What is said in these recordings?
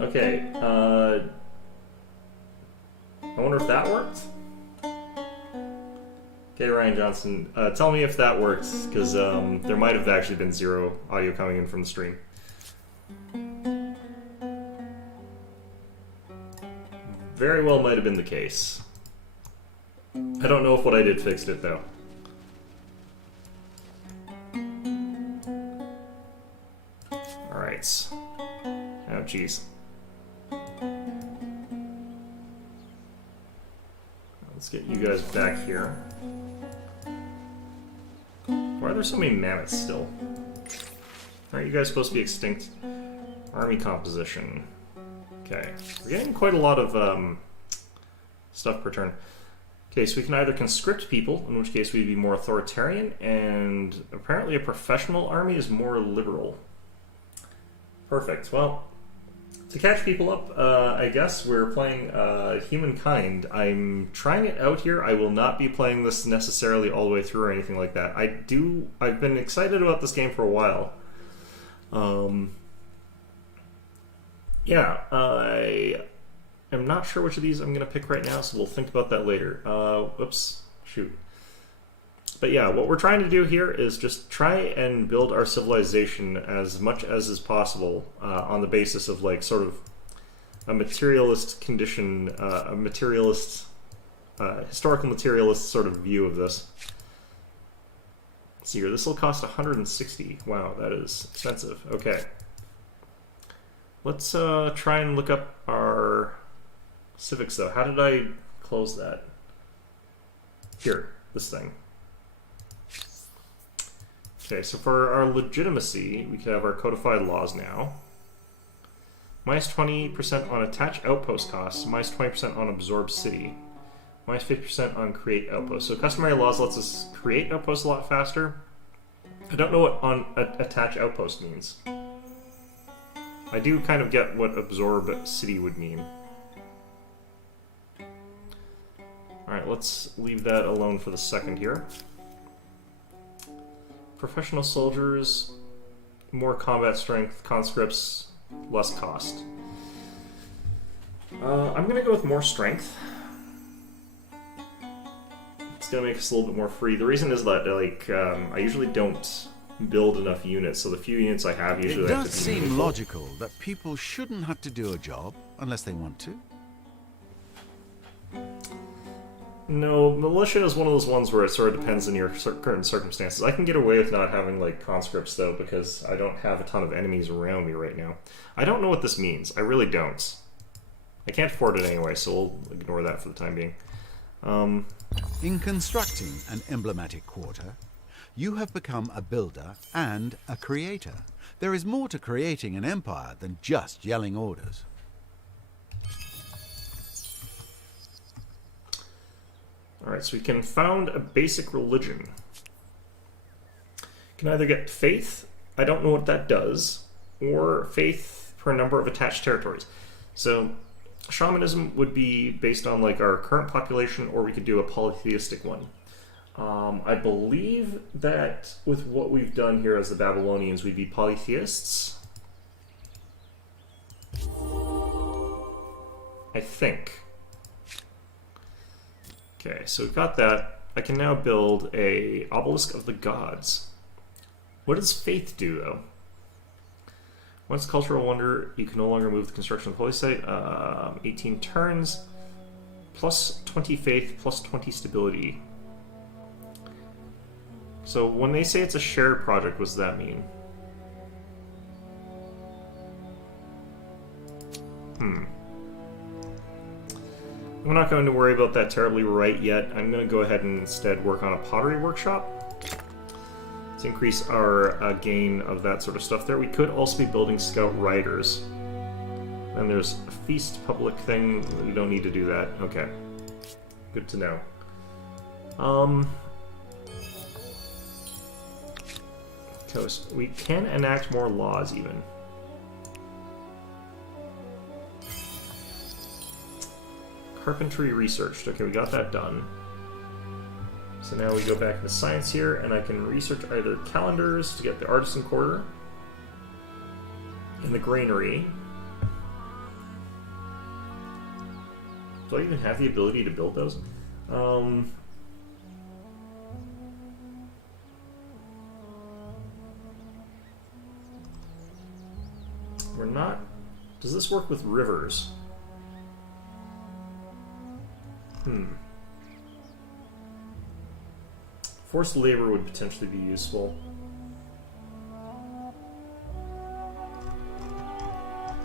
Okay, I wonder if that worked? Okay, Ryan Johnson, tell me if that works, because there might have actually been zero audio coming in from the stream. Very well might have been the case. I don't know if what I did fixed it, though. Alright. Oh, jeez. Let's get you guys back here. Why are there so many mammoths still? Aren't you guys supposed to be extinct? Army composition. Okay. We're getting quite a lot of stuff per turn. Okay, so we can either conscript people, in which case we'd be more authoritarian, and apparently a professional army is more liberal. Perfect. Well, to catch people up, I guess we're playing Humankind. I'm trying it out here. I will not be playing this necessarily all the way through or anything like that. I've been excited about this game for a while. Yeah, I am not sure which of these I'm going to pick right now, so we'll think about that later. Whoops, shoot. But yeah, what we're trying to do here is just try and build our civilization as much as is possible on the basis of like sort of a materialist condition, a materialist, historical materialist sort of view of this. Let's see here, this will cost 160. Wow, that is expensive. Okay. Let's try and look up our civics though. How did I close that? Here, this thing. Okay, so for our legitimacy, we could have our codified laws now. Minus 20% on attach outpost costs, minus 20% on absorb city, minus 50% on create outpost. So customary laws lets us create outposts a lot faster. I don't know what on attach outpost means. I do kind of get what absorb city would mean. Alright, let's leave that alone for the second here. Professional soldiers, more combat strength, conscripts, less cost. I'm going to go with more strength. It's going to make us a little bit more free. The reason is that like I usually don't build enough units, so the few units I have usually it have does to be seem meaningful. logical that people shouldn't have to do a job unless they want to. No, militia is one of those ones where it sort of depends on your current circumstances. I can get away with not having like conscripts though because I don't have a ton of enemies around me right now. I don't know what this means. I really don't. I can't afford it anyway, so we'll ignore that for the time being. In constructing an emblematic quarter, you have become a builder and a creator. There is more to creating an empire than just yelling orders. Alright, so we can found a basic religion. Can either get faith, I don't know what that does, or faith per number of attached territories. So shamanism would be based on like our current population, or we could do a polytheistic one. I believe that with what we've done here as the Babylonians, we'd be polytheists. I think. Okay, so we've got that. I can now build a obelisk of the gods. What does faith do, though? Once cultural wonder, you can no longer move the construction of the holy site. 18 turns, plus 20 faith, plus 20 stability. So when they say it's a shared project, what does that mean? I'm not going to worry about that terribly right yet. I'm going to go ahead and instead work on a pottery workshop to increase our gain of that sort of stuff there. We could also be building scout riders. And there's a feast public thing. We don't need to do that. Okay. Good to know. Coast. We can enact more laws even. Carpentry researched. Okay, we got that done. So now we go back into science here, and I can research either calendars to get the artisan quarter in the granary, Do I even have the ability to build those? We're not... Does this work with rivers? Forced labor would potentially be useful.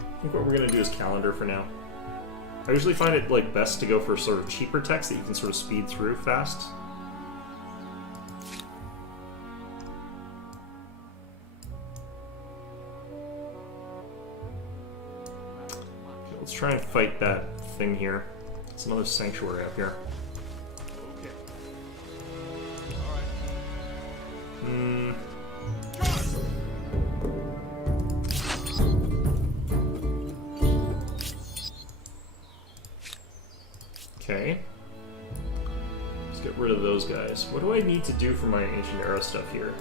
I think what we're going to do is calendar for now. I usually find it like best to go for sort of cheaper text that you can sort of speed through fast. Okay, let's try and fight that thing here. It's another sanctuary up here. Okay. Let's get rid of those guys. What do I need to do for my Ancient Era stuff here?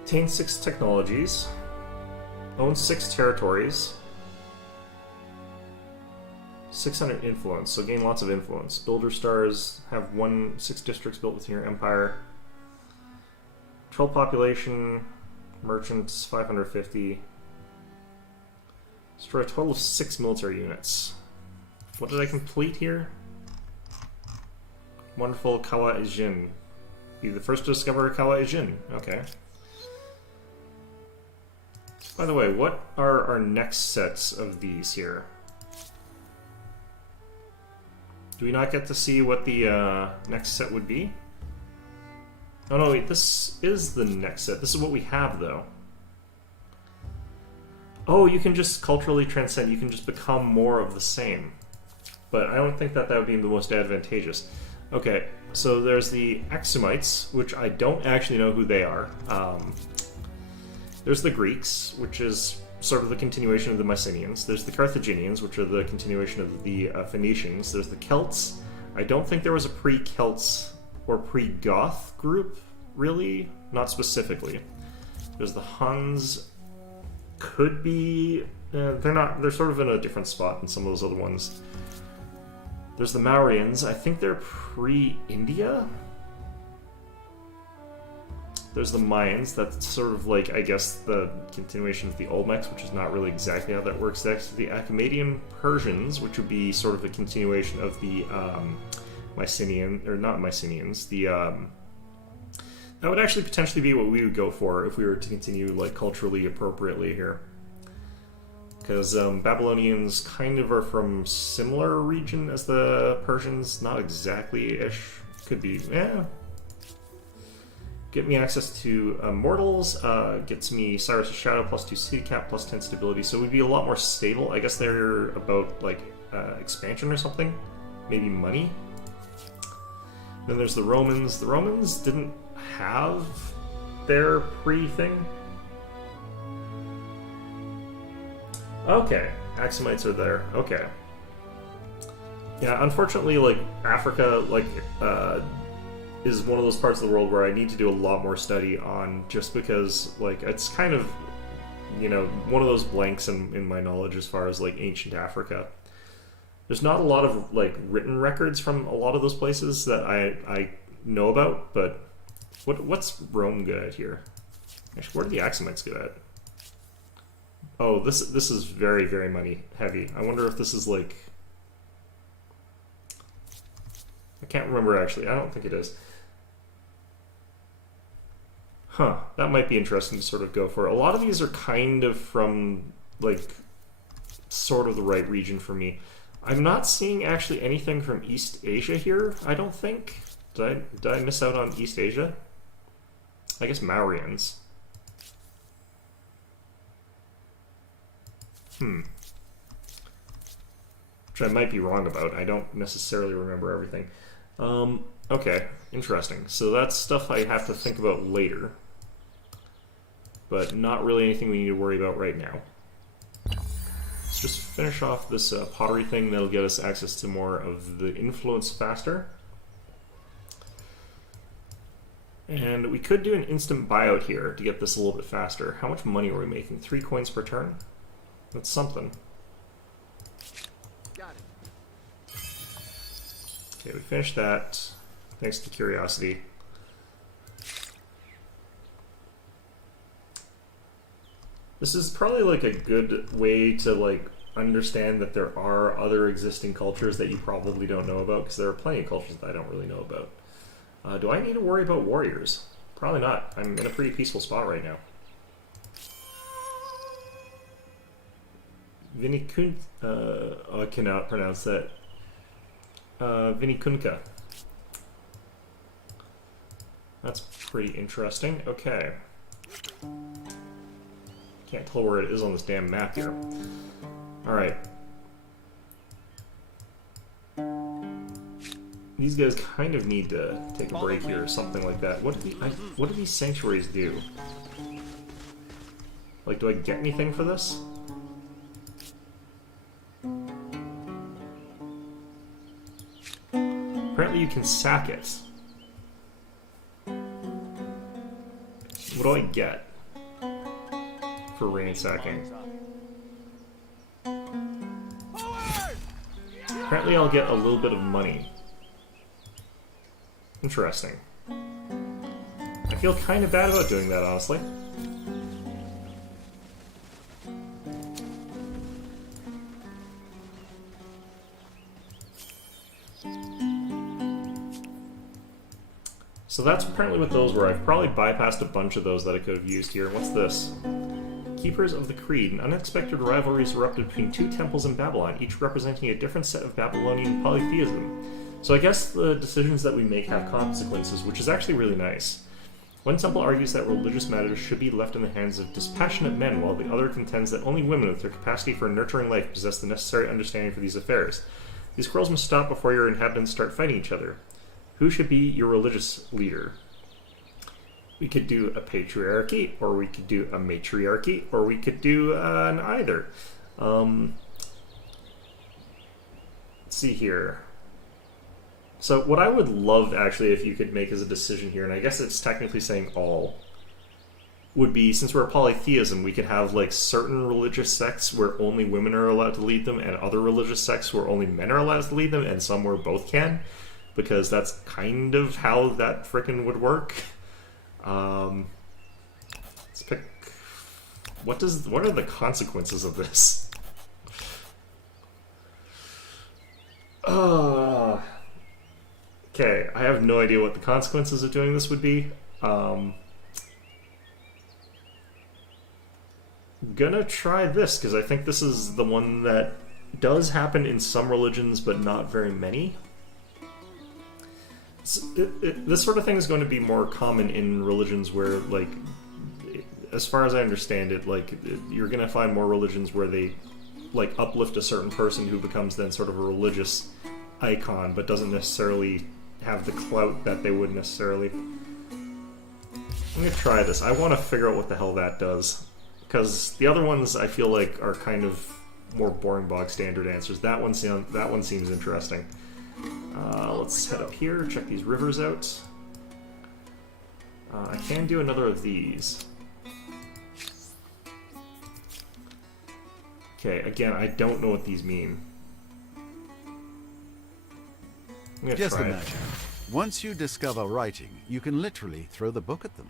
Obtain 6 technologies. Own 6 territories. 600 influence, so gain lots of influence. Builder stars, have 6 districts built within your empire. Control population, merchants, 550. Destroy a total of 6 military units. What did I complete here? Wonderful Kawa Ijin. Be the first to discover Kawa Ijin. Okay. By the way, what are our next sets of these here? Do we not get to see what the next set would be? Oh no, wait, this is the next set. This is what we have, though. Oh, you can just culturally transcend. You can just become more of the same. But I don't think that would be the most advantageous. Okay, so there's the Axumites, which I don't actually know who they are. There's the Greeks, which is sort of the continuation of the Mycenaeans. There's the Carthaginians, which are the continuation of the Phoenicians. There's the Celts. I don't think there was a pre-Celts or pre-Goth group, really. Not specifically. There's the Huns. Could be... they're not... They're sort of in a different spot than some of those other ones. There's the Mauryans. I think they're pre-India? There's the Mayans. That's sort of like, I guess, the continuation of the Olmecs, which is not really exactly how that works. Next, the Achaemenian Persians, which would be sort of a continuation of the Mycenaean, or not Mycenaeans, the... that would actually potentially be what we would go for if we were to continue, like, culturally appropriately here. Because Babylonians kind of are from similar region as the Persians. Not exactly-ish. Could be, yeah. Get me access to mortals, gets me Cyrus' Shadow, plus 2 city cap, plus 10 stability, so we'd be a lot more stable. I guess they're about, like, expansion or something? Maybe money? Then there's the Romans. The Romans didn't have their pre-thing? Okay, Axumites are there. Okay. Yeah, unfortunately, like, Africa, like, is one of those parts of the world where I need to do a lot more study on, just because, like, it's kind of, you know, one of those blanks in my knowledge as far as, like, ancient Africa. There's not a lot of, like, written records from a lot of those places that I know about, but what's Rome good at here? Actually, what are the Axumites good at? Oh, this is very, very money heavy. I wonder if this is, like... I can't remember, actually. I don't think it is. Huh, that might be interesting to sort of go for. A lot of these are kind of from, like, sort of the right region for me. I'm not seeing actually anything from East Asia here, I don't think. Did I miss out on East Asia? I guess Mauryans. Which I might be wrong about. I don't necessarily remember everything. Okay, interesting. So that's stuff I have to think about later. But not really anything we need to worry about right now. Let's just finish off this pottery thing. That'll get us access to more of the influence faster. And we could do an instant buyout here to get this a little bit faster. How much money are we making? 3 coins per turn? That's something. Got it. Okay, we finished that. Thanks to curiosity. This is probably like a good way to like understand that there are other existing cultures that you probably don't know about, because there are plenty of cultures that I don't really know about. Do I need to worry about warriors? Probably not. I'm in a pretty peaceful spot right now. Vinikun... I cannot pronounce that. Vinikunka. That's pretty interesting. Okay. Can't tell where it is on this damn map here. Alright. These guys kind of need to take a break here or something like that. What do these sanctuaries do? Like, do I get anything for this? Apparently you can sack it. What do I get for ransacking? Apparently I'll get a little bit of money. Interesting. I feel kind of bad about doing that, honestly. So that's apparently what those were. I've probably bypassed a bunch of those that I could have used here. What's this? Keepers of the Creed. An unexpected rivalry has erupted between two temples in Babylon, each representing a different set of Babylonian polytheism. So I guess the decisions that we make have consequences, which is actually really nice. One temple argues that religious matters should be left in the hands of dispassionate men, while the other contends that only women with their capacity for nurturing life possess the necessary understanding for these affairs. These quarrels must stop before your inhabitants start fighting each other. Who should be your religious leader? We could do a patriarchy, or we could do a matriarchy, or we could do an either. Let's see here. So what I would love, actually, if you could make as a decision here, and I guess it's technically saying all, would be, since we're a polytheism, we could have like certain religious sects where only women are allowed to lead them, and other religious sects where only men are allowed to lead them, and some where both can, because that's kind of how that frickin' would work. Let's pick... What are the consequences of this? Okay, I have no idea what the consequences of doing this would be. Gonna try this, because I think this is the one that does happen in some religions, but not very many. This sort of thing is going to be more common in religions where, like, as far as I understand it, like, you're going to find more religions where they, like, uplift a certain person who becomes then sort of a religious icon, but doesn't necessarily have the clout that they would necessarily. I'm going to try this. I want to figure out what the hell that does, because the other ones I feel like are kind of more boring bog standard answers. That one seems interesting. Let's head up here, check these rivers out. I can do another of these. Okay, again, I don't know what these mean. I'm gonna Just try it. imagine, once you discover writing, you can literally throw the book at them.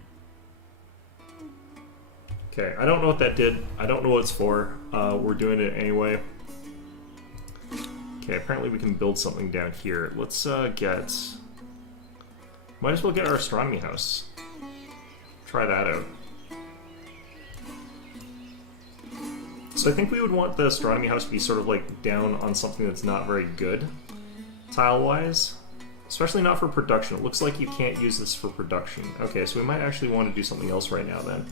Okay, I don't know what that did. I don't know what it's for. We're doing it anyway. Okay, apparently we can build something down here. Let's get... Might as well get our astronomy house. Try that out. So I think we would want the astronomy house to be sort of like down on something that's not very good, tile-wise. Especially not for production. It looks like you can't use this for production. Okay, so we might actually want to do something else right now then.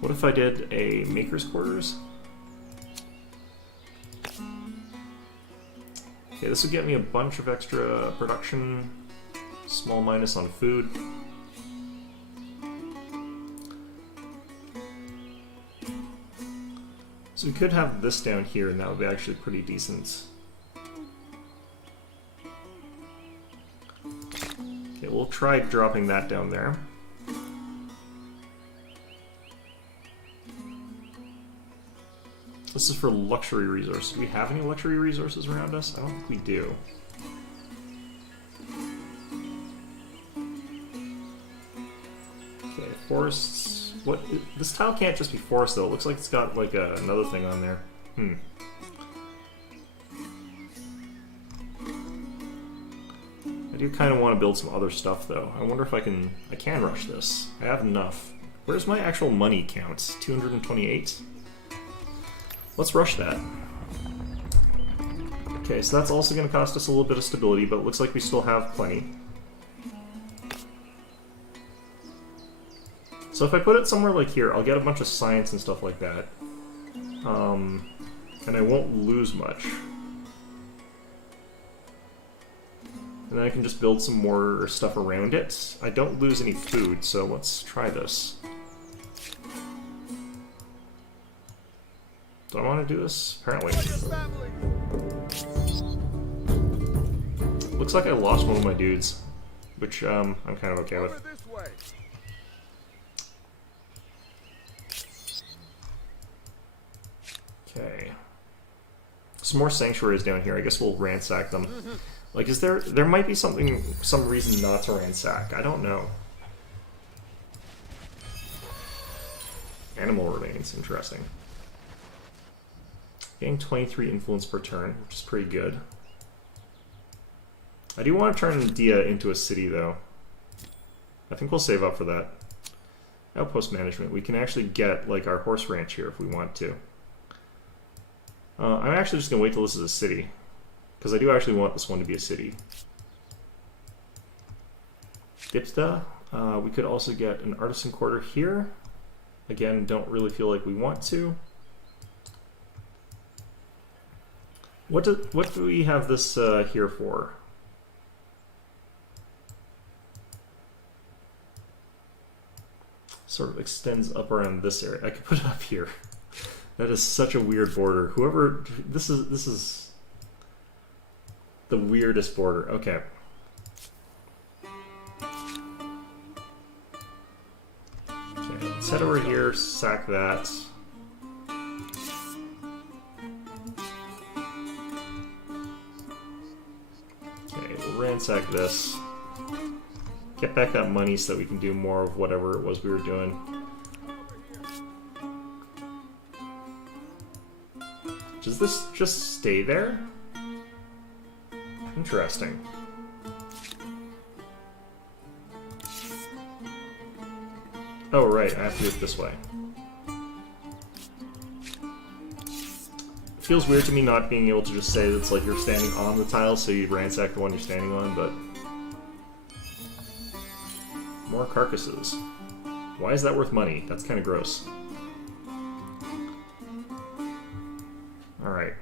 What if I did a maker's quarters? Okay, this would get me a bunch of extra production. Small minus on food. So we could have this down here, and that would be actually pretty decent. Okay, we'll try dropping that down there. This is for luxury resources. Do we have any luxury resources around us? I don't think we do. Okay, forests. What? This tile can't just be forest though. It looks like it's got like another thing on there. I do kind of want to build some other stuff though. I wonder if I can rush this. I have enough. Where's my actual money count? 228? Let's rush that. Okay, so that's also going to cost us a little bit of stability, but it looks like we still have plenty. So if I put it somewhere like here, I'll get a bunch of science and stuff like that. And I won't lose much. And then I can just build some more stuff around it. I don't lose any food, so let's try this. Do I want to do this? Apparently. Looks like I lost one of my dudes, which I'm kind of okay with. Okay. Some more sanctuaries down here. I guess we'll ransack them. Like, is there might be some reason not to ransack. I don't know. Animal remains. Interesting. Getting 23 influence per turn, which is pretty good. I do want to turn Dia into a city, though. I think we'll save up for that. Outpost management. We can actually get, like, our horse ranch here if we want to. I'm actually just going to wait till this is a city. Because I do actually want this one to be a city. Dipsta. We could also get an artisan quarter here. Again, don't really feel like we want to. What do we have this here for? Sort of extends up around this area. I could put it up here. That is such a weird border. Whoever this is the weirdest border. Okay. Okay, let's head over here, sack that. Okay, we'll ransack this. Get back that money so that we can do more of whatever it was we were doing. Does this just stay there? Interesting. Oh, right, I have to do it this way. It feels weird to me not being able to just say that it's like you're standing on the tile, so you ransack the one you're standing on, but... More carcasses. Why is that worth money? That's kind of gross. Alright.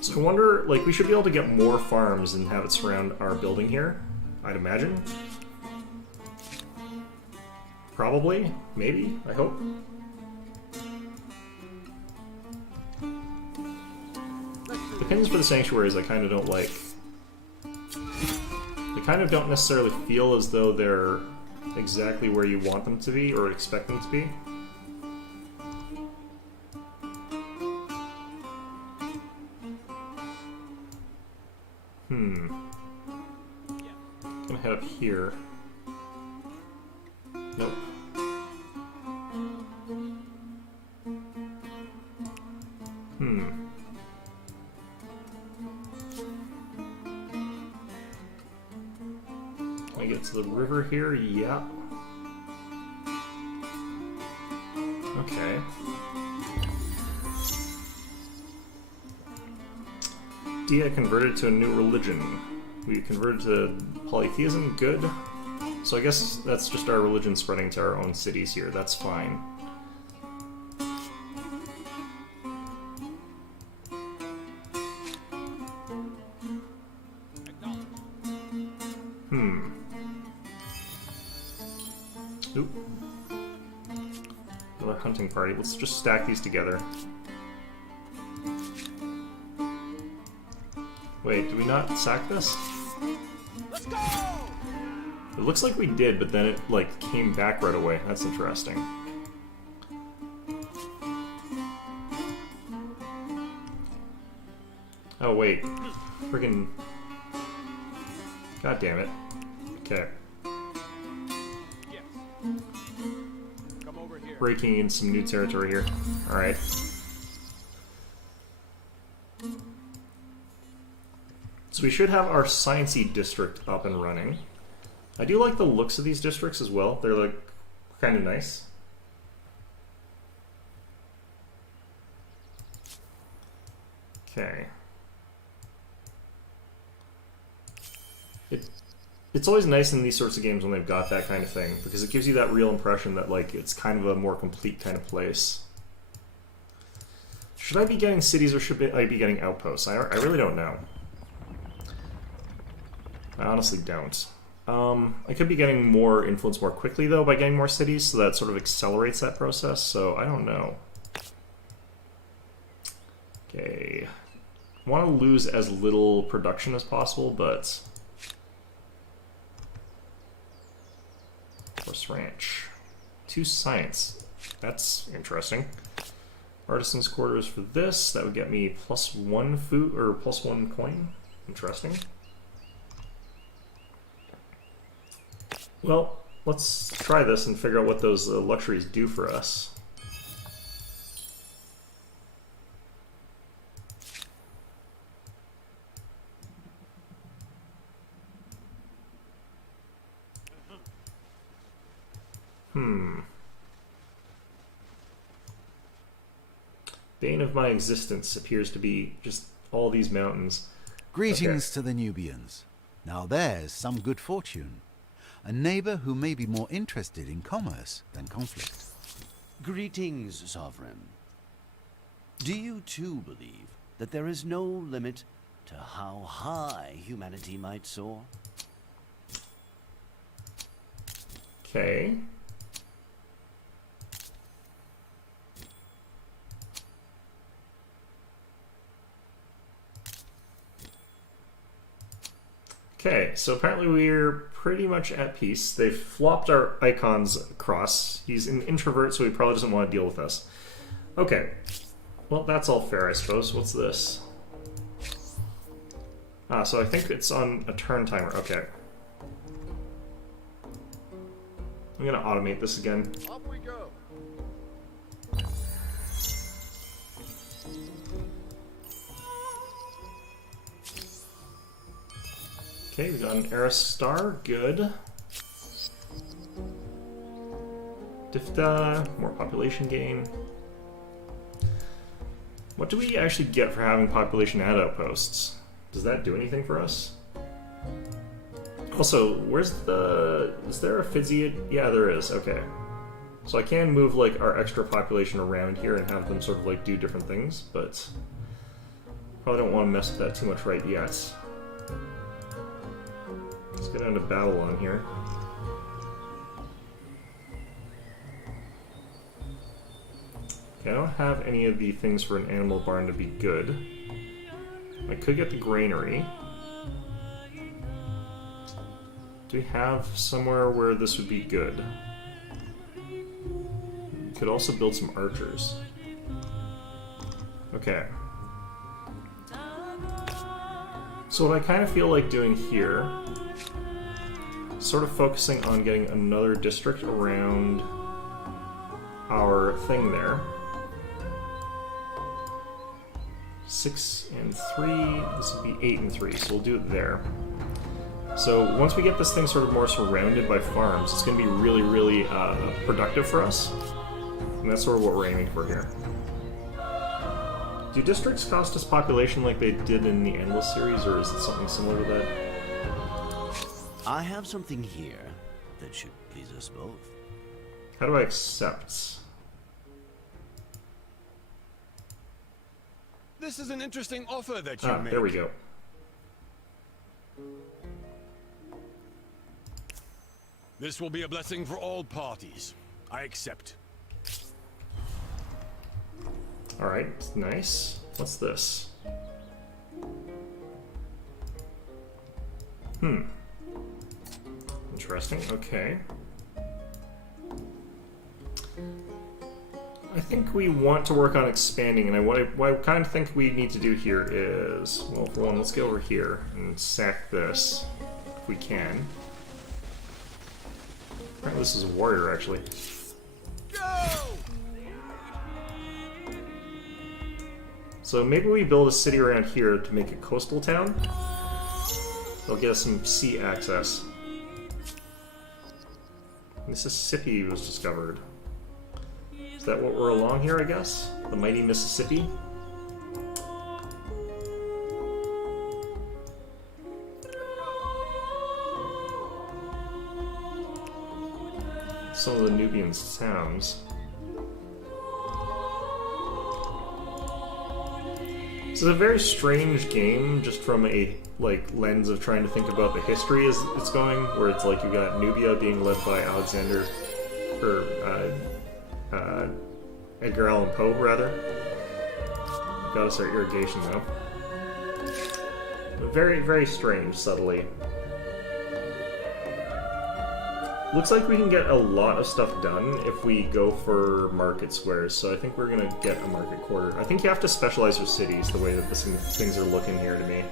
So I wonder, like, we should be able to get more farms and have it surround our building here, I'd imagine. Probably. Maybe. I hope. The pins for the sanctuaries I kind of don't like. They kind of don't necessarily feel as though they're exactly where you want them to be or expect them to be. Gonna head up here. Nope. Can I get to the river here? Yeah. Okay. Dia converted to a new religion. We converted to polytheism, good. So I guess that's just our religion spreading to our own cities here, that's fine. Oop. Another hunting party, let's just stack these together. Wait, did we not sack this? Let's go! It looks like we did, but then it, like, came back right away. That's interesting. Oh, wait. Friggin'... God damn it. Okay. Come over here. Breaking in some new territory here. Alright. So we should have our Sciencey district up and running. I do like the looks of these districts as well. They're like kind of nice. Okay. It's always nice in these sorts of games when they've got that kind of thing, because it gives you that real impression that like it's kind of a more complete kind of place. Should I be getting cities or should I be getting outposts? I really don't know. I honestly don't. I could be getting more influence more quickly though by getting more cities, so that sort of accelerates that process, so I don't know. Okay. I want to lose as little production as possible, but... Horse Ranch. 2 science. That's interesting. Artisan's quarters for this. That would get me +1 food, or +1 coin. Interesting. Well, let's try this and figure out what those luxuries do for us. Bane of my existence appears to be just all these mountains. Greetings to the Nubians. Now there's some good fortune. A neighbor who may be more interested in commerce than conflict. Greetings, Sovereign. Do you too believe that there is no limit to how high humanity might soar? Okay. Okay, so apparently we're pretty much at peace. They've flopped our icons across. He's an introvert, so he probably doesn't want to deal with us. Okay. Well, that's all fair, I suppose. What's this? Ah, so I think it's on a turn timer. Okay. I'm gonna automate this again. Off we go. Okay, we got an Eris star. Good. Difta, more population gain. What do we actually get for having population at outposts? Does that do anything for us? Also, where's the... Is there a Fidzi? Yeah, there is. Okay. So I can move, like, our extra population around here and have them sort of, like, do different things, but... Probably don't want to mess with that too much right yet. Let's get into battle on here. Okay, I don't have any of the things for an animal barn to be good. I could get the granary. Do we have somewhere where this would be good? Could also build some archers. Okay. So what I kind of feel like doing here, sort of focusing on getting another district around our thing there. 6 and 3, this would be 8 and 3, so we'll do it there. So once we get this thing sort of more surrounded by farms, it's going to be really, really productive for us. And that's sort of what we're aiming for here. Do districts cost us population like they did in the Endless series, or is it something similar to that? I have something here that should please us both. How do I accept? This is an interesting offer that you make. There we go. This will be a blessing for all parties. I accept. Alright, nice. What's this? Interesting, okay. I I think we want to work on expanding, and what I kind of think we need to do here is, well, for one, let's go over here and sack this, if we can. Apparently this is a warrior, actually. So maybe we build a city around here to make a coastal town. They'll get us some sea access. Mississippi was discovered. Is that what we're along here, I guess? The mighty Mississippi? Some of the Nubian sounds. This is a very strange game, just from a lens of trying to think about the history as it's going, where it's like you got Nubia being led by Alexander, or Edgar Allan Poe, rather. Got us our irrigation though. Very, very strange, subtly. Looks like we can get a lot of stuff done if we go for market squares, so I think we're gonna get a market quarter. I think you have to specialize your cities the way that things are looking here to me.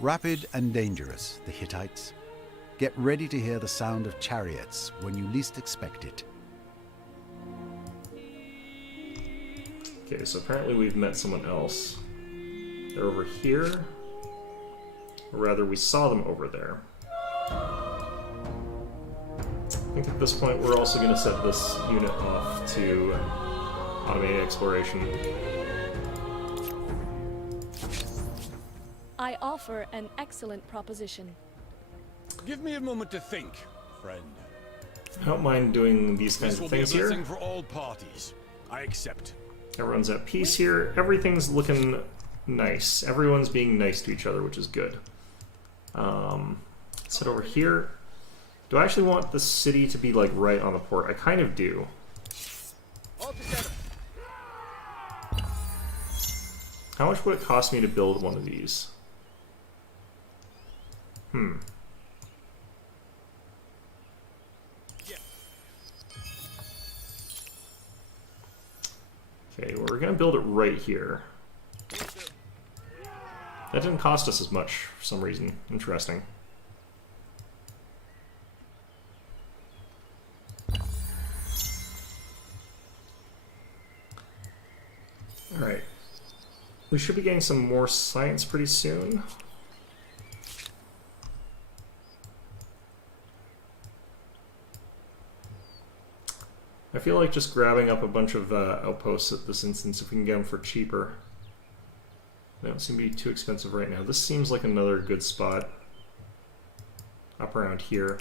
Rapid and dangerous, the Hittites. Get ready to hear the sound of chariots when you least expect it. Okay, so apparently we've met someone else. They're over here. Or rather, we saw them over there. I think at this point we're also going to set this unit off to automated exploration. I offer an excellent proposition. Give me a moment to think, friend. I don't mind doing these kinds This will of be a things here. blessing for all parties. I accept. Everyone's at peace here. Everything's looking nice. Everyone's being nice to each other, which is good. Let's head over here. Do I actually want the city to be like right on the port? I kind of do. How much would it cost me to build one of these? Okay, well, we're gonna build it right here. That didn't cost us as much for some reason. Interesting. Alright. We should be getting some more science pretty soon. I feel like just grabbing up a bunch of outposts at this instance if we can get them for cheaper. They don't seem to be too expensive right now. This seems like another good spot up around here.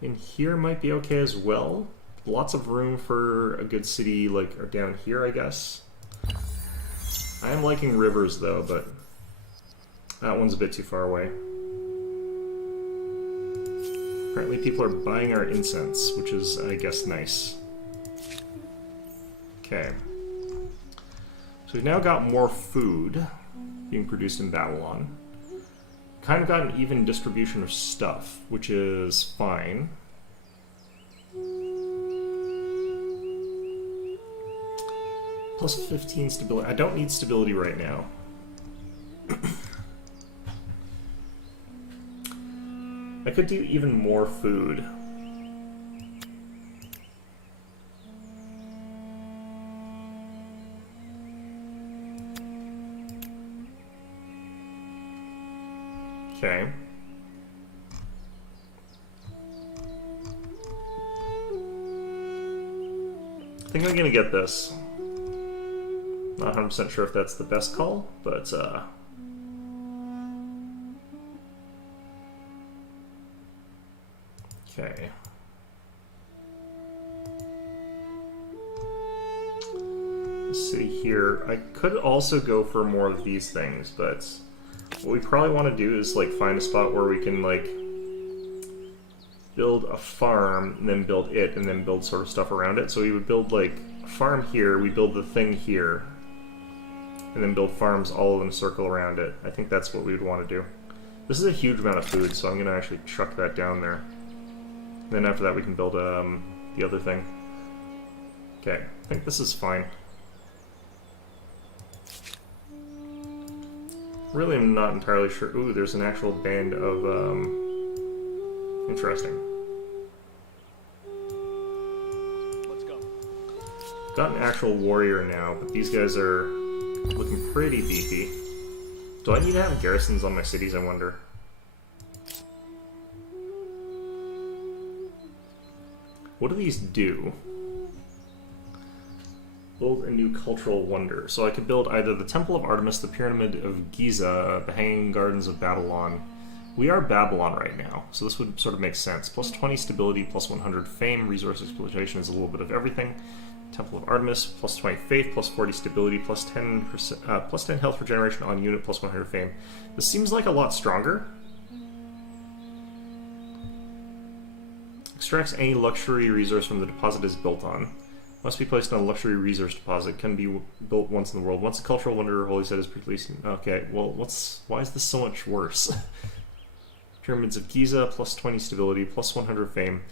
In here might be okay as well. Lots of room for a good city, like, or down here, I guess. I am liking rivers, though, but that one's a bit too far away. Apparently people are buying our incense, which is, I guess, nice. Okay. So we've now got more food being produced in Babylon. Kind of got an even distribution of stuff, which is fine. Plus 15 stability. I don't need stability right now. I could do even more food. Okay. I think I'm gonna get this. Not 100% sure if that's the best call, but okay. Let's see here. I could also go for more of these things, but what we probably want to do is like find a spot where we can like build a farm and then build it and then build sort of stuff around it. So we would build like a farm here, we build the thing here, and then build farms all in a circle around it. I think that's what we would want to do. This is a huge amount of food, so I'm gonna actually chuck that down there. Then after that we can build the other thing. Okay, I think this is fine. Really, I'm not entirely sure. Ooh, there's an actual band of, interesting. Let's go. Got an actual warrior now, but these guys are looking pretty beefy. Do I need to have garrisons on my cities, I wonder? What do these do? Build a new cultural wonder. So I could build either the Temple of Artemis, the Pyramid of Giza, the Hanging Gardens of Babylon. We are Babylon right now, so this would sort of make sense. Plus 20 stability, plus 100 fame, resource exploitation is a little bit of everything. Temple of Artemis, plus 20 faith, plus 40 stability, plus 10%, plus 10 health regeneration on unit, plus 100 fame. This seems like a lot stronger. Extracts any luxury resource from the deposit is built on. Must be placed on a luxury resource deposit. Can be built once in the world. Once a cultural wonder or holy site is released. Okay, well, why is this so much worse? Pyramids of Giza, plus 20 stability, plus 100 fame.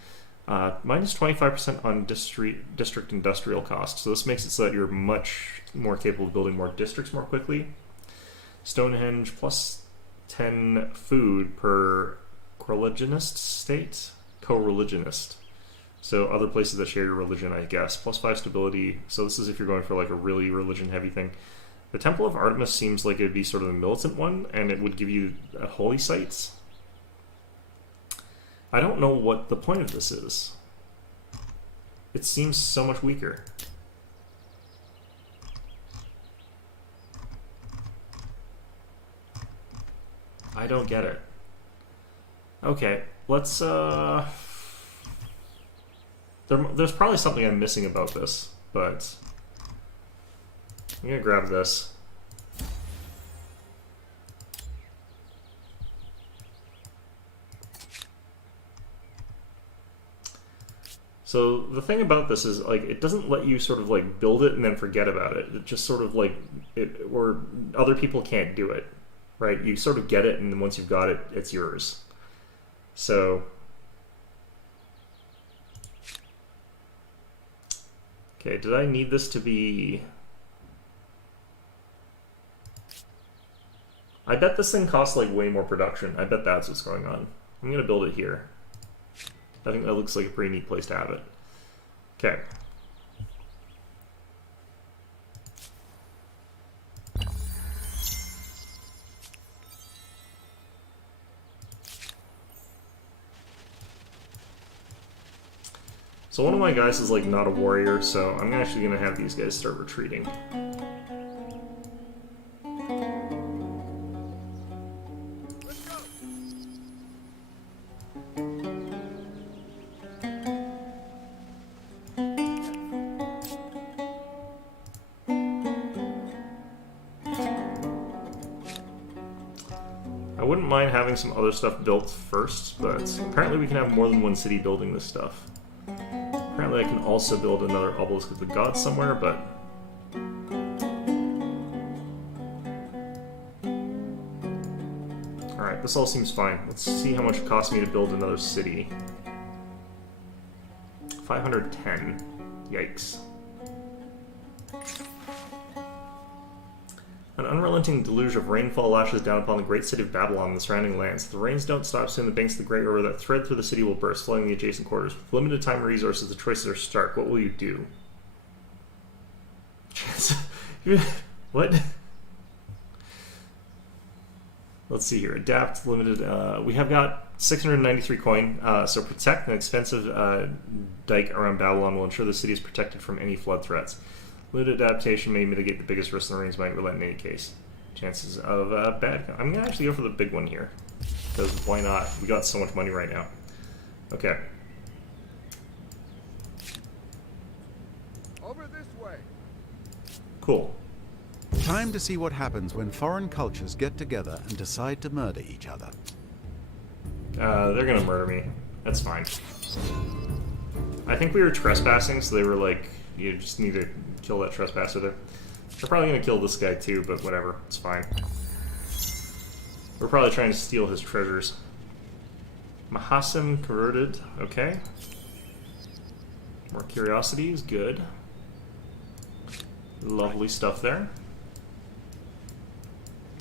Minus 25% on district industrial cost. So this makes it so that you're much more capable of building more districts more quickly. Stonehenge, plus 10 food per co-religionist state? Co-religionist. So other places that share your religion, I guess. Plus 5 stability. So this is if you're going for like a really religion-heavy thing. The Temple of Artemis seems like it would be sort of the militant one, and it would give you holy sites. I don't know what the point of this is. It seems so much weaker. I don't get it. Okay, let's there's probably something I'm missing about this, but I'm gonna grab this. So the thing about this is, like, it doesn't let you sort of like build it and then forget about it. It just sort of like or other people can't do it, right? You sort of get it, and then once you've got it, it's yours. So okay, did I need this to be... I bet this thing costs like way more production. I bet that's what's going on. I'm gonna build it here. I think that looks like a pretty neat place to have it. Okay. So one of my guys is like not a warrior, so I'm actually gonna have these guys start retreating. I wouldn't mind having some other stuff built first, but apparently we can have more than one city building this stuff. Apparently I can also build another obelisk of the gods somewhere, but... Alright, this all seems fine. Let's see how much it costs me to build another city. 510. Yikes. An unrelenting deluge of rainfall lashes down upon the great city of Babylon and the surrounding lands. The rains don't stop soon. The banks of the great river that thread through the city will burst, flooding the adjacent quarters. With limited time and resources, the choices are stark. What will you do? What? Let's see here. Adapt, limited. We have got 693 coin. So protect an expensive dike around Babylon will ensure the city is protected from any flood threats. Limited adaptation may mitigate the biggest risk, and the rains might relent in any case. Chances of bad... I'm going to actually go for the big one here. Because why not? We got so much money right now. Okay. Over this way. Cool. Time to see what happens when foreign cultures get together and decide to murder each other. They're going to murder me. That's fine. I think we were trespassing, so they were like, you just need to kill that trespasser there. They're probably going to kill this guy too, but whatever. It's fine. We're probably trying to steal his treasures. Mahasim converted. Okay. More curiosities. Good. Lovely stuff there.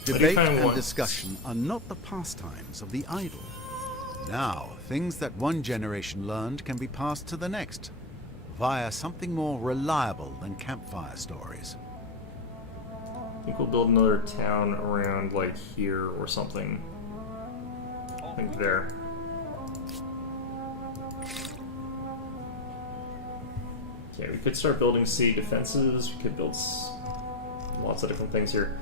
Debate and discussion are not the pastimes of the idle. Now, things that one generation learned can be passed to the next, via something more reliable than campfire stories. I think we'll build another town around, like, here or something. I think there. Okay, we could start building city defenses. We could build lots of different things here.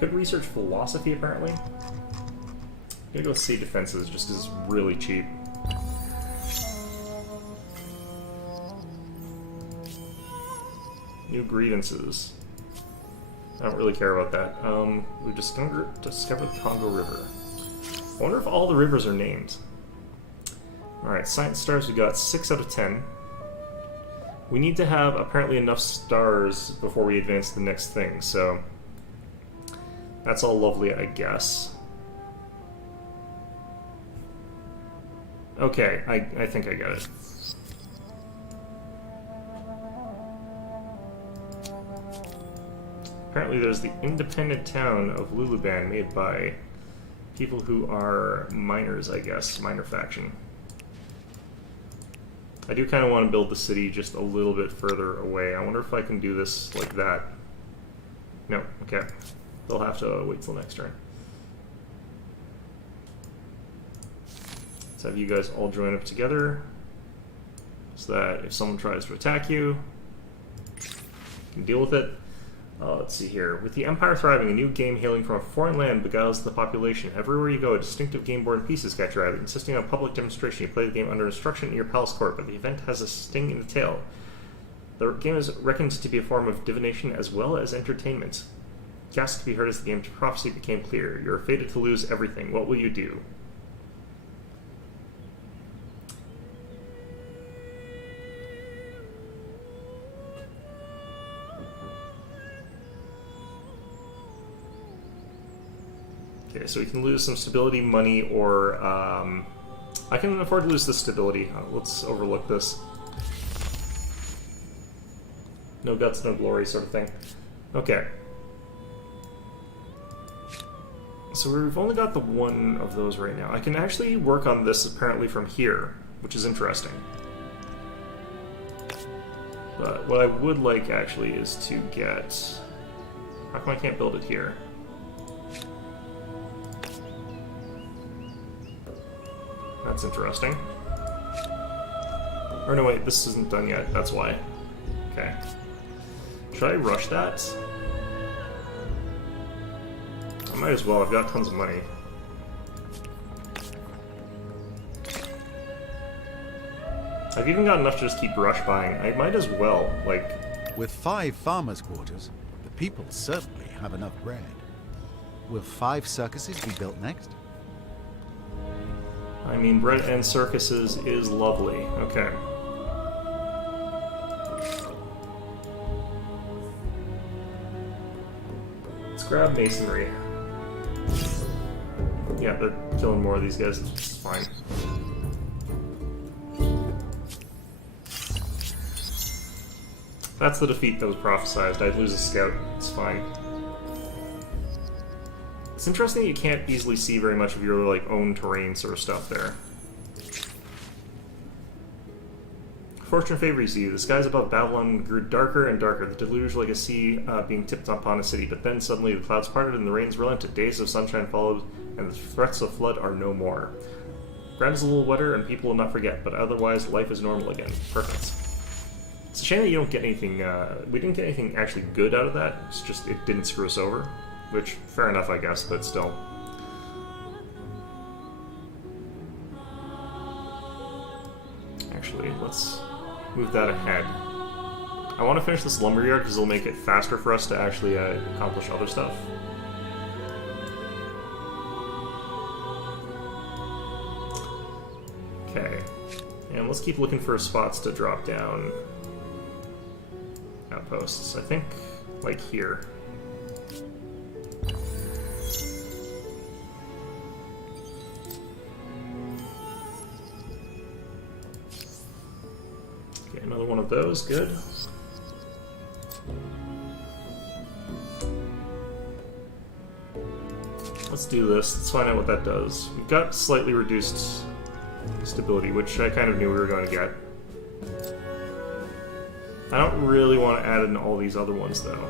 Could research philosophy, apparently. I'm gonna go with city defenses just because it's really cheap. New grievances. I don't really care about that. We discovered the Congo River. I wonder if all the rivers are named. Alright, science stars, we got 6 out of 10. We need to have apparently enough stars before we advance to the next thing, so that's all lovely, I guess. Okay, I think I get it. Apparently there's the independent town of Luluban made by people who are miners, I guess. Miner faction. I do kind of want to build the city just a little bit further away. I wonder if I can do this like that. No, okay. They'll have to wait till next turn. Let's have you guys all join up together so that if someone tries to attack you, you can deal with it. Let's see here. With the Empire thriving, a new game hailing from a foreign land beguiles the population. Everywhere you go, a distinctive game-born pieces catch your eye, insisting on public demonstration. You play the game under instruction in your palace court, but the event has a sting in the tail. The game is reckoned to be a form of divination as well as entertainment. Gasps could be heard as the game's prophecy became clear. You are fated to lose everything. What will you do? Okay, so we can lose some stability, money, or I can afford to lose the stability. Let's overlook this. No guts, no glory sort of thing. Okay. So we've only got the one of those right now. I can actually work on this apparently from here, which is interesting. But what I would like actually is to get... How come I can't build it here? That's interesting. Or no, wait, this isn't done yet. That's why. Okay. Should I rush that? I might as well. I've got tons of money. I've even got enough to just keep rush buying. I might as well, like... With 5 farmers' quarters, the people certainly have enough bread. Will 5 circuses be built next? I mean, bread and circuses is lovely. Okay. Let's grab masonry. Yeah, they're killing more of these guys. It's fine. That's the defeat that was prophesized. I'd lose a scout. It's fine. It's interesting that you can't easily see very much of your like own terrain sort of stuff there. Fortune favors you. The skies above Babylon grew darker and darker, the deluge like a sea being tipped upon a city. But then suddenly the clouds parted and the rains relented. Days of sunshine followed, and the threats of flood are no more. Ground is a little wetter, and people will not forget, but otherwise life is normal again. Perfect. It's a shame that you don't get anything. We didn't get anything actually good out of that. It's just it didn't screw us over. Which, fair enough, I guess, but still. Actually, let's move that ahead. I want to finish this lumberyard because it'll make it faster for us to actually accomplish other stuff. Okay. And let's keep looking for spots to drop down outposts. I think, like here. those, good. Let's do this. Let's find out what that does. We've got slightly reduced stability, which I kind of knew we were going to get. I don't really want to add in all these other ones, though.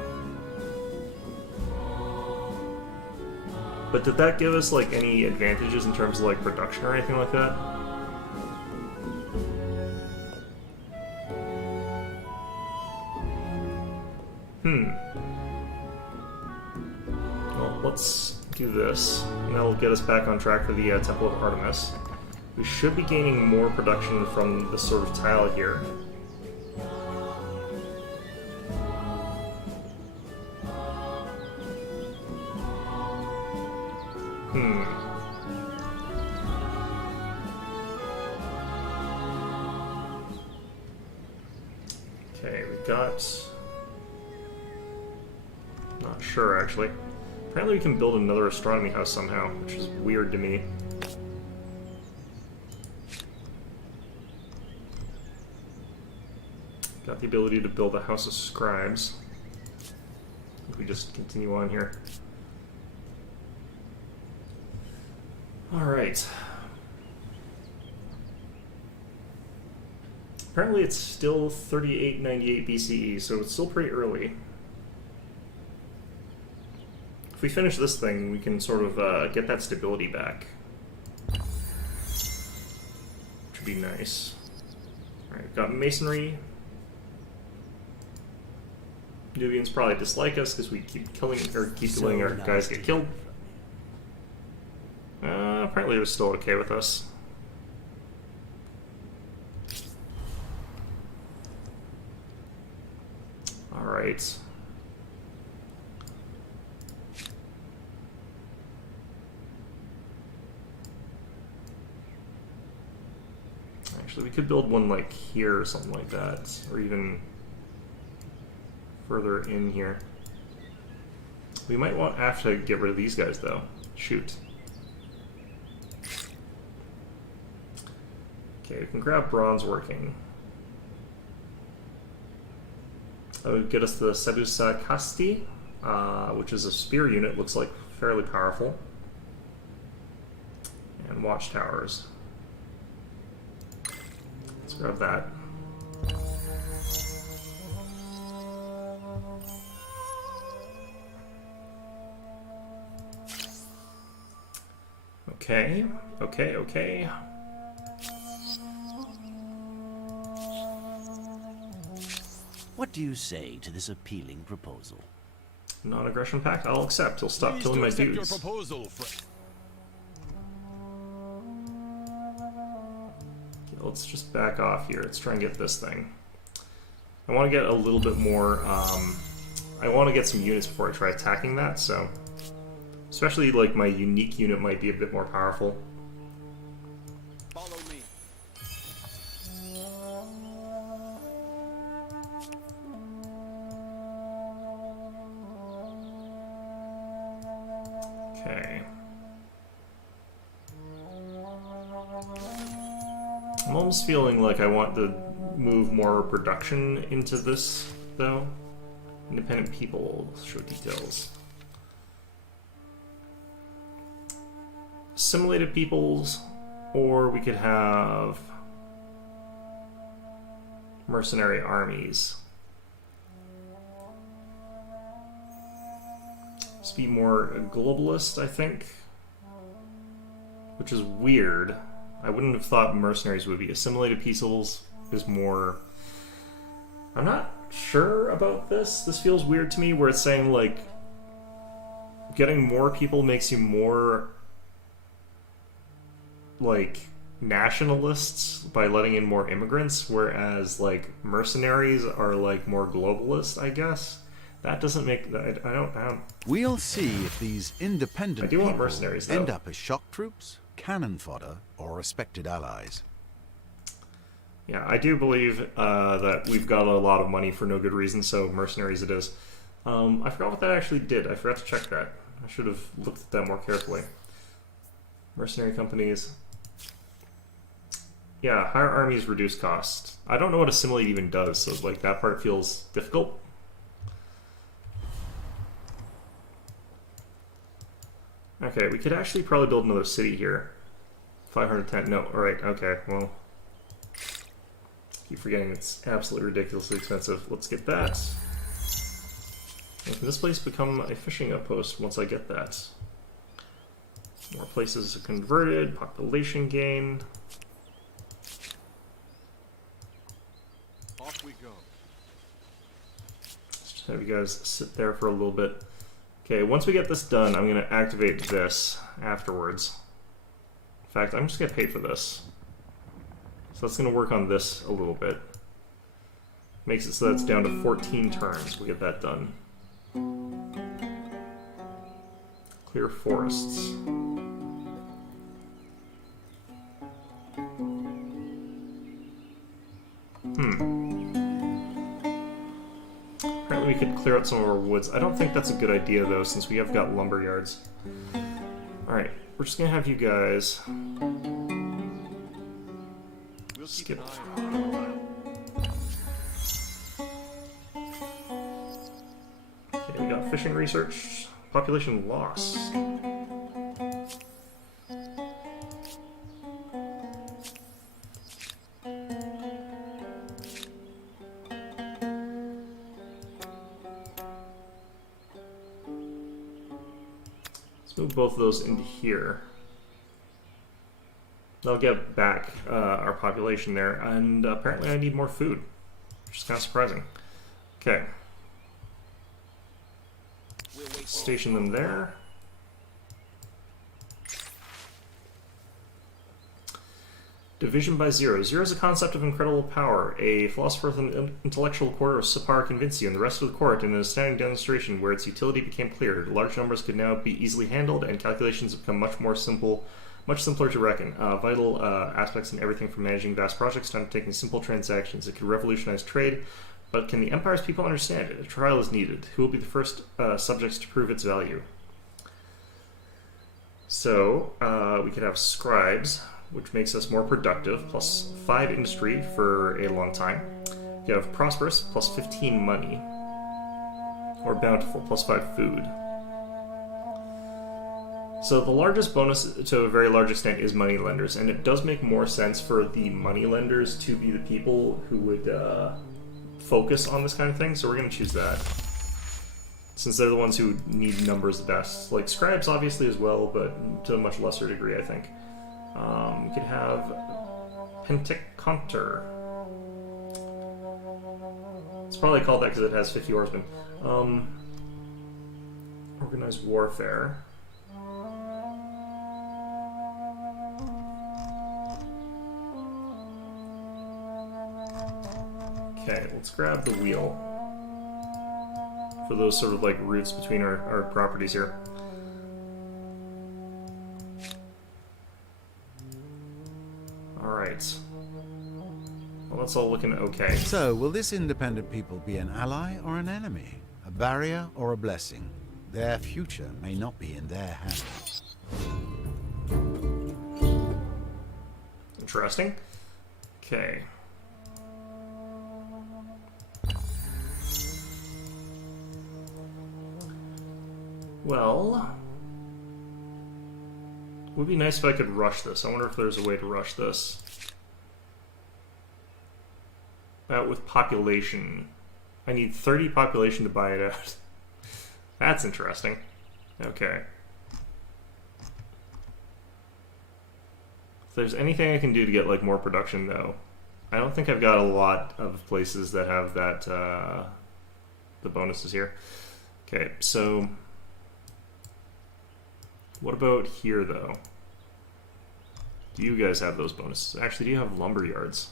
But did that give us, like, any advantages in terms of, like, production or anything like that? Well, let's do this, and that'll get us back on track for the Temple of Artemis. We should be gaining more production from this sort of tile here. Okay, we got... Not sure, actually. Apparently we can build another astronomy house somehow, which is weird to me. Got the ability to build a house of scribes. If we just continue on here. Alright. Apparently it's still 3898 BCE, so it's still pretty early. If we finish this thing, we can sort of get that stability back. Which would be nice. Alright, we've got masonry. Nubians probably dislike us because we keep killing, or keep letting our guys get killed. Apparently they're still okay with us. Alright. Actually, we could build one like here or something like that, or even further in here. We might have to get rid of these guys though. Shoot. Okay, we can grab bronze working. That would get us the Sedusa Casti, which is a spear unit, looks like fairly powerful. And watchtowers. Let's grab that. Okay, okay. What do you say to this appealing proposal? Non-aggression pact? I'll accept. He'll stop Please killing to my accept dudes. your proposal, friend. Okay, let's just back off here. Let's try and get this thing. I want to get a little bit more, I want to get some units before I try attacking that, so... Especially, like, my unique unit might be a bit more powerful. Follow me. Okay. I'm almost feeling like I want to move more production into this, though. Independent people, show details. Assimilated peoples, or we could have mercenary armies. Let's be more globalist, I think. Which is weird. I wouldn't have thought mercenaries would be. Assimilated peoples is more... I'm not sure about this. This feels weird to me, where it's saying, like, getting more people makes you more... like nationalists by letting in more immigrants, whereas like mercenaries are like more globalist, I guess. That doesn't make I don't We'll see if these independent I do want people mercenaries, though. end up as shock troops, cannon fodder, or respected allies. Yeah, I do believe that we've got a lot of money for no good reason, so mercenaries it is. I forgot what that actually did. I forgot to check that. I should have looked at that more carefully. Mercenary companies. Yeah, higher armies reduce cost. I don't know what assimilate even does, so like that part feels difficult. Okay, we could actually probably build another city here. 510, no, alright, okay, well. Keep forgetting it's absolutely ridiculously expensive. Let's get that. And can this place become a fishing outpost once I get that? More places are converted, population gain. Off we go. Just have you guys sit there for a little bit. Okay, once we get this done, I'm going to activate this afterwards. In fact, I'm just going to pay for this. So that's going to work on this a little bit. Makes it so that's down to 14 turns. We'll get that done. Clear forests. Apparently we could clear out some of our woods. I don't think that's a good idea, though, since we have got lumber yards. Alright, we're just going to have you guys skip. Okay, we got fishing research. Population loss. Let's move both of those into here. That'll get back our population there, and apparently I need more food, which is kind of surprising. Okay. Station them there. Division by zero. Zero is a concept of incredible power. A philosopher with an intellectual core of subpar convinced you, and the rest of the court in an astounding demonstration where its utility became clear. Large numbers could now be easily handled, and calculations have become much simpler to reckon. Vital aspects in everything from managing vast projects to undertaking simple transactions. It could revolutionize trade, but can the Empire's people understand it? A trial is needed. Who will be the first subjects to prove its value? So, we could have scribes, which makes us more productive, plus 5 industry for a long time. You have prosperous, plus 15 money. Or bountiful, plus 5 food. So the largest bonus, to a very large extent, is moneylenders, and it does make more sense for the moneylenders to be the people who would focus on this kind of thing, so we're going to choose that. Since they're the ones who need numbers the best. Like, scribes obviously as well, but to a much lesser degree, I think. We could have Penteconter. It's probably called that because it has 50 oarsmen. Organized warfare. Okay, let's grab the wheel for those sort of like routes between our properties here. Alright. Well, that's all looking okay. So, will this independent people be an ally or an enemy? A barrier or a blessing? Their future may not be in their hands. Interesting. Okay. Well, it would be nice if I could rush this. I wonder if there's a way to rush this. With population. I need 30 population to buy it out. That's interesting. Okay. If there's anything I can do to get like more production, though, I don't think I've got a lot of places that have that the bonuses here. Okay, so what about here, though? Do you guys have those bonuses? Actually, do you have lumber yards?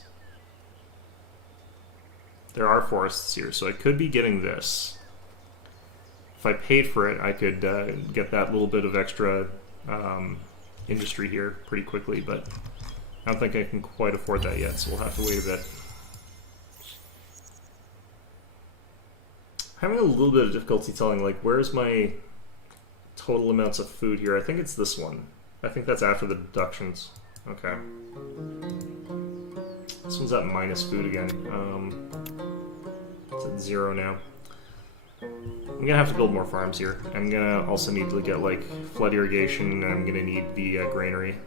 There are forests here, so I could be getting this. If I paid for it, I could get that little bit of extra industry here pretty quickly, but I don't think I can quite afford that yet, so we'll have to wait a bit. I'm having a little bit of difficulty telling, like, where's my total amounts of food here? I think it's this one. I think that's after the deductions. Okay. This one's at minus food again. It's at 0 now. I'm gonna have to build more farms here. I'm gonna also need to get like flood irrigation, and I'm gonna need the granary.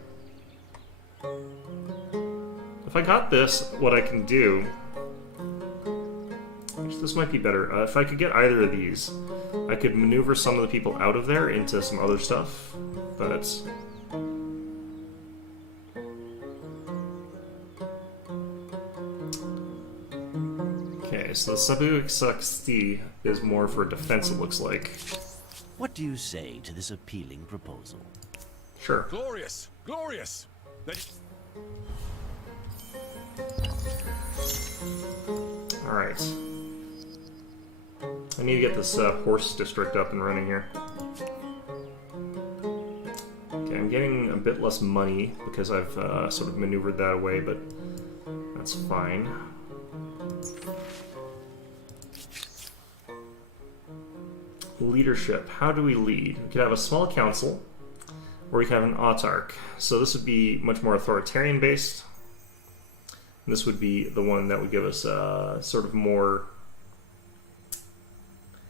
If I got this, what I can do... Actually, this might be better. If I could get either of these, I could maneuver some of the people out of there into some other stuff, but... Okay, so the Sabu Saxti is more for defense, it looks like. What do you say to this appealing proposal? Sure. Glorious! Glorious! Alright. I need to get this horse district up and running here. Okay, I'm getting a bit less money because I've sort of maneuvered that away, but that's fine. Leadership. How do we lead? We could have a small council, or we could have an autarch. So this would be much more authoritarian based. And this would be the one that would give us sort of more...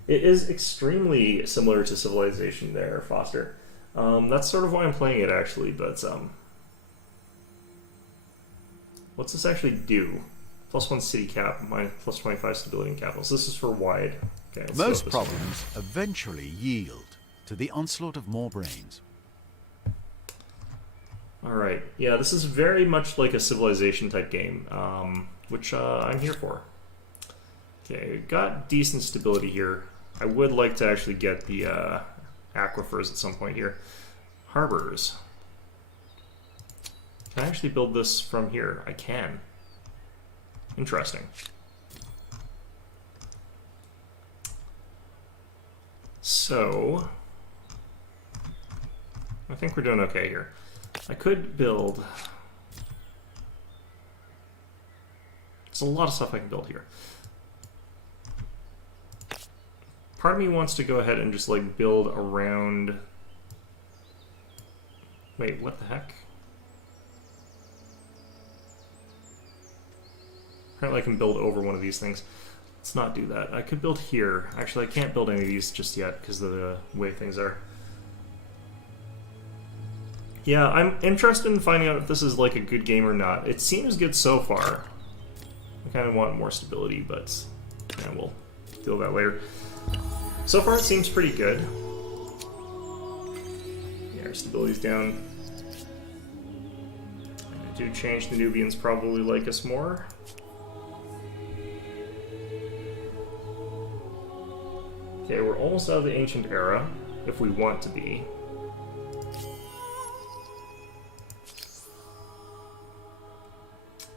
It is extremely similar to Civilization there, Foster. That's sort of why I'm playing it, actually, but... what's this actually do? +1 city cap, plus 25 stability and capital. So this is for wide. Okay, Most problems eventually yield to the onslaught of more brains. Alright, yeah, this is very much like a Civilization type game, which I'm here for. Okay, got decent stability here. I would like to actually get the aquifers at some point here. Harbors. Can I actually build this from here? I can. Interesting. So, I think we're doing okay here. I could build... There's a lot of stuff I can build here. Part of me wants to go ahead and just like build around... Wait, what the heck? Apparently I can build over one of these things. Let's not do that. I could build here. Actually, I can't build any of these just yet because of the way things are. Yeah, I'm interested in finding out if this is like a good game or not. It seems good so far. I kind of want more stability, but yeah, we'll deal with that later. So far, it seems pretty good. Yeah, our stability's down. I do change, the Nubians probably like us more. Okay, we're almost out of the ancient era, if we want to be.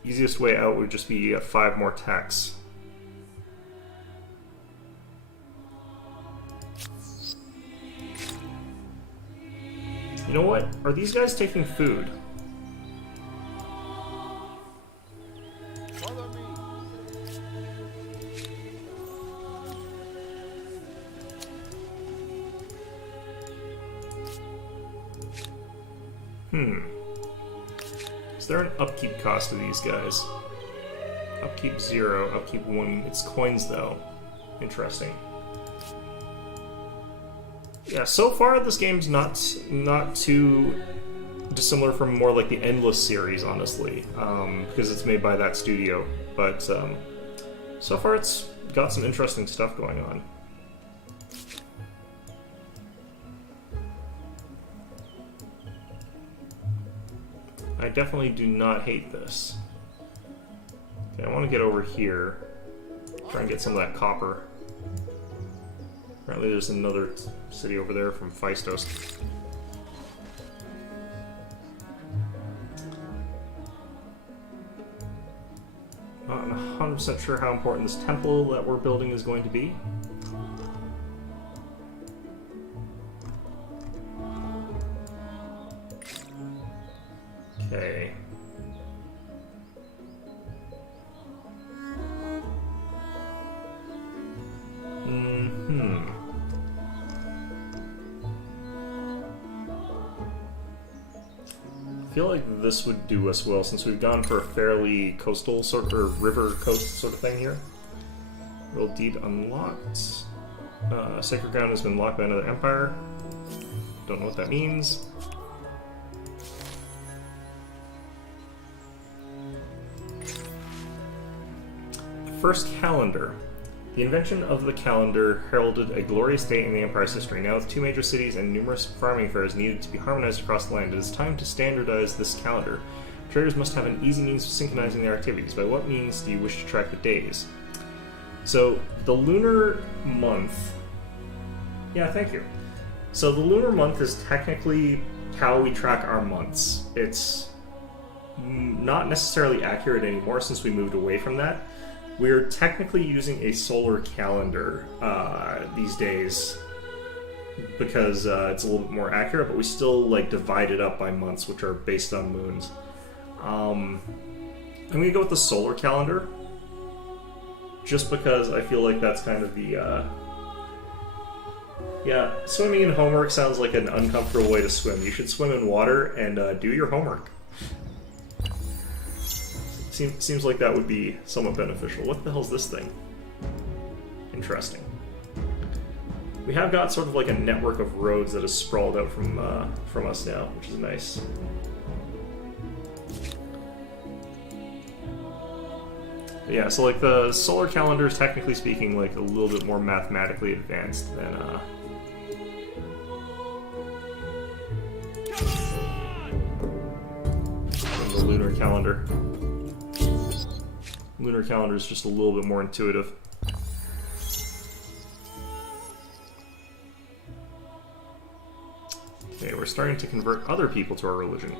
Easiest way out would just be 5 more tax. You know what? Are these guys taking food? Follow me. Is there an upkeep cost to these guys? Upkeep 0, upkeep 1. It's coins though. Interesting. Yeah, so far this game's not too dissimilar from more like the Endless series, honestly, because it's made by that studio. But so far it's got some interesting stuff going on. I definitely do not hate this. Okay, I want to get over here, try and get some of that copper. Apparently there's another city over there from Phaistos. Not 100% sure how important this temple that we're building is going to be. Okay. feel like this would do us well since we've gone for a fairly coastal sort or river coast sort of thing here. World deed unlocked. Sacred ground has been locked by another empire. Don't know what that means. First calendar. The invention of the calendar heralded a glorious day in the Empire's history. Now, with 2 major cities and numerous farming fairs needed to be harmonized across the land, it is time to standardize this calendar. Traders must have an easy means of synchronizing their activities. By what means do you wish to track the days? So, the lunar month... Yeah, thank you. So, the lunar month is technically how we track our months. It's not necessarily accurate anymore since we moved away from that. We're technically using a solar calendar these days because it's a little bit more accurate, but we still like divide it up by months, which are based on moons. I'm gonna go with the solar calendar, just because I feel like that's kind of the yeah. Swimming in homework sounds like an uncomfortable way to swim. You should swim in water and do your homework. Seems like that would be somewhat beneficial. What the hell's this thing? Interesting. We have got sort of like a network of roads that is sprawled out from us now, which is nice. But yeah, so like the solar calendar is technically speaking like a little bit more mathematically advanced than the lunar calendar. Lunar calendar is just a little bit more intuitive. Okay, we're starting to convert other people to our religion.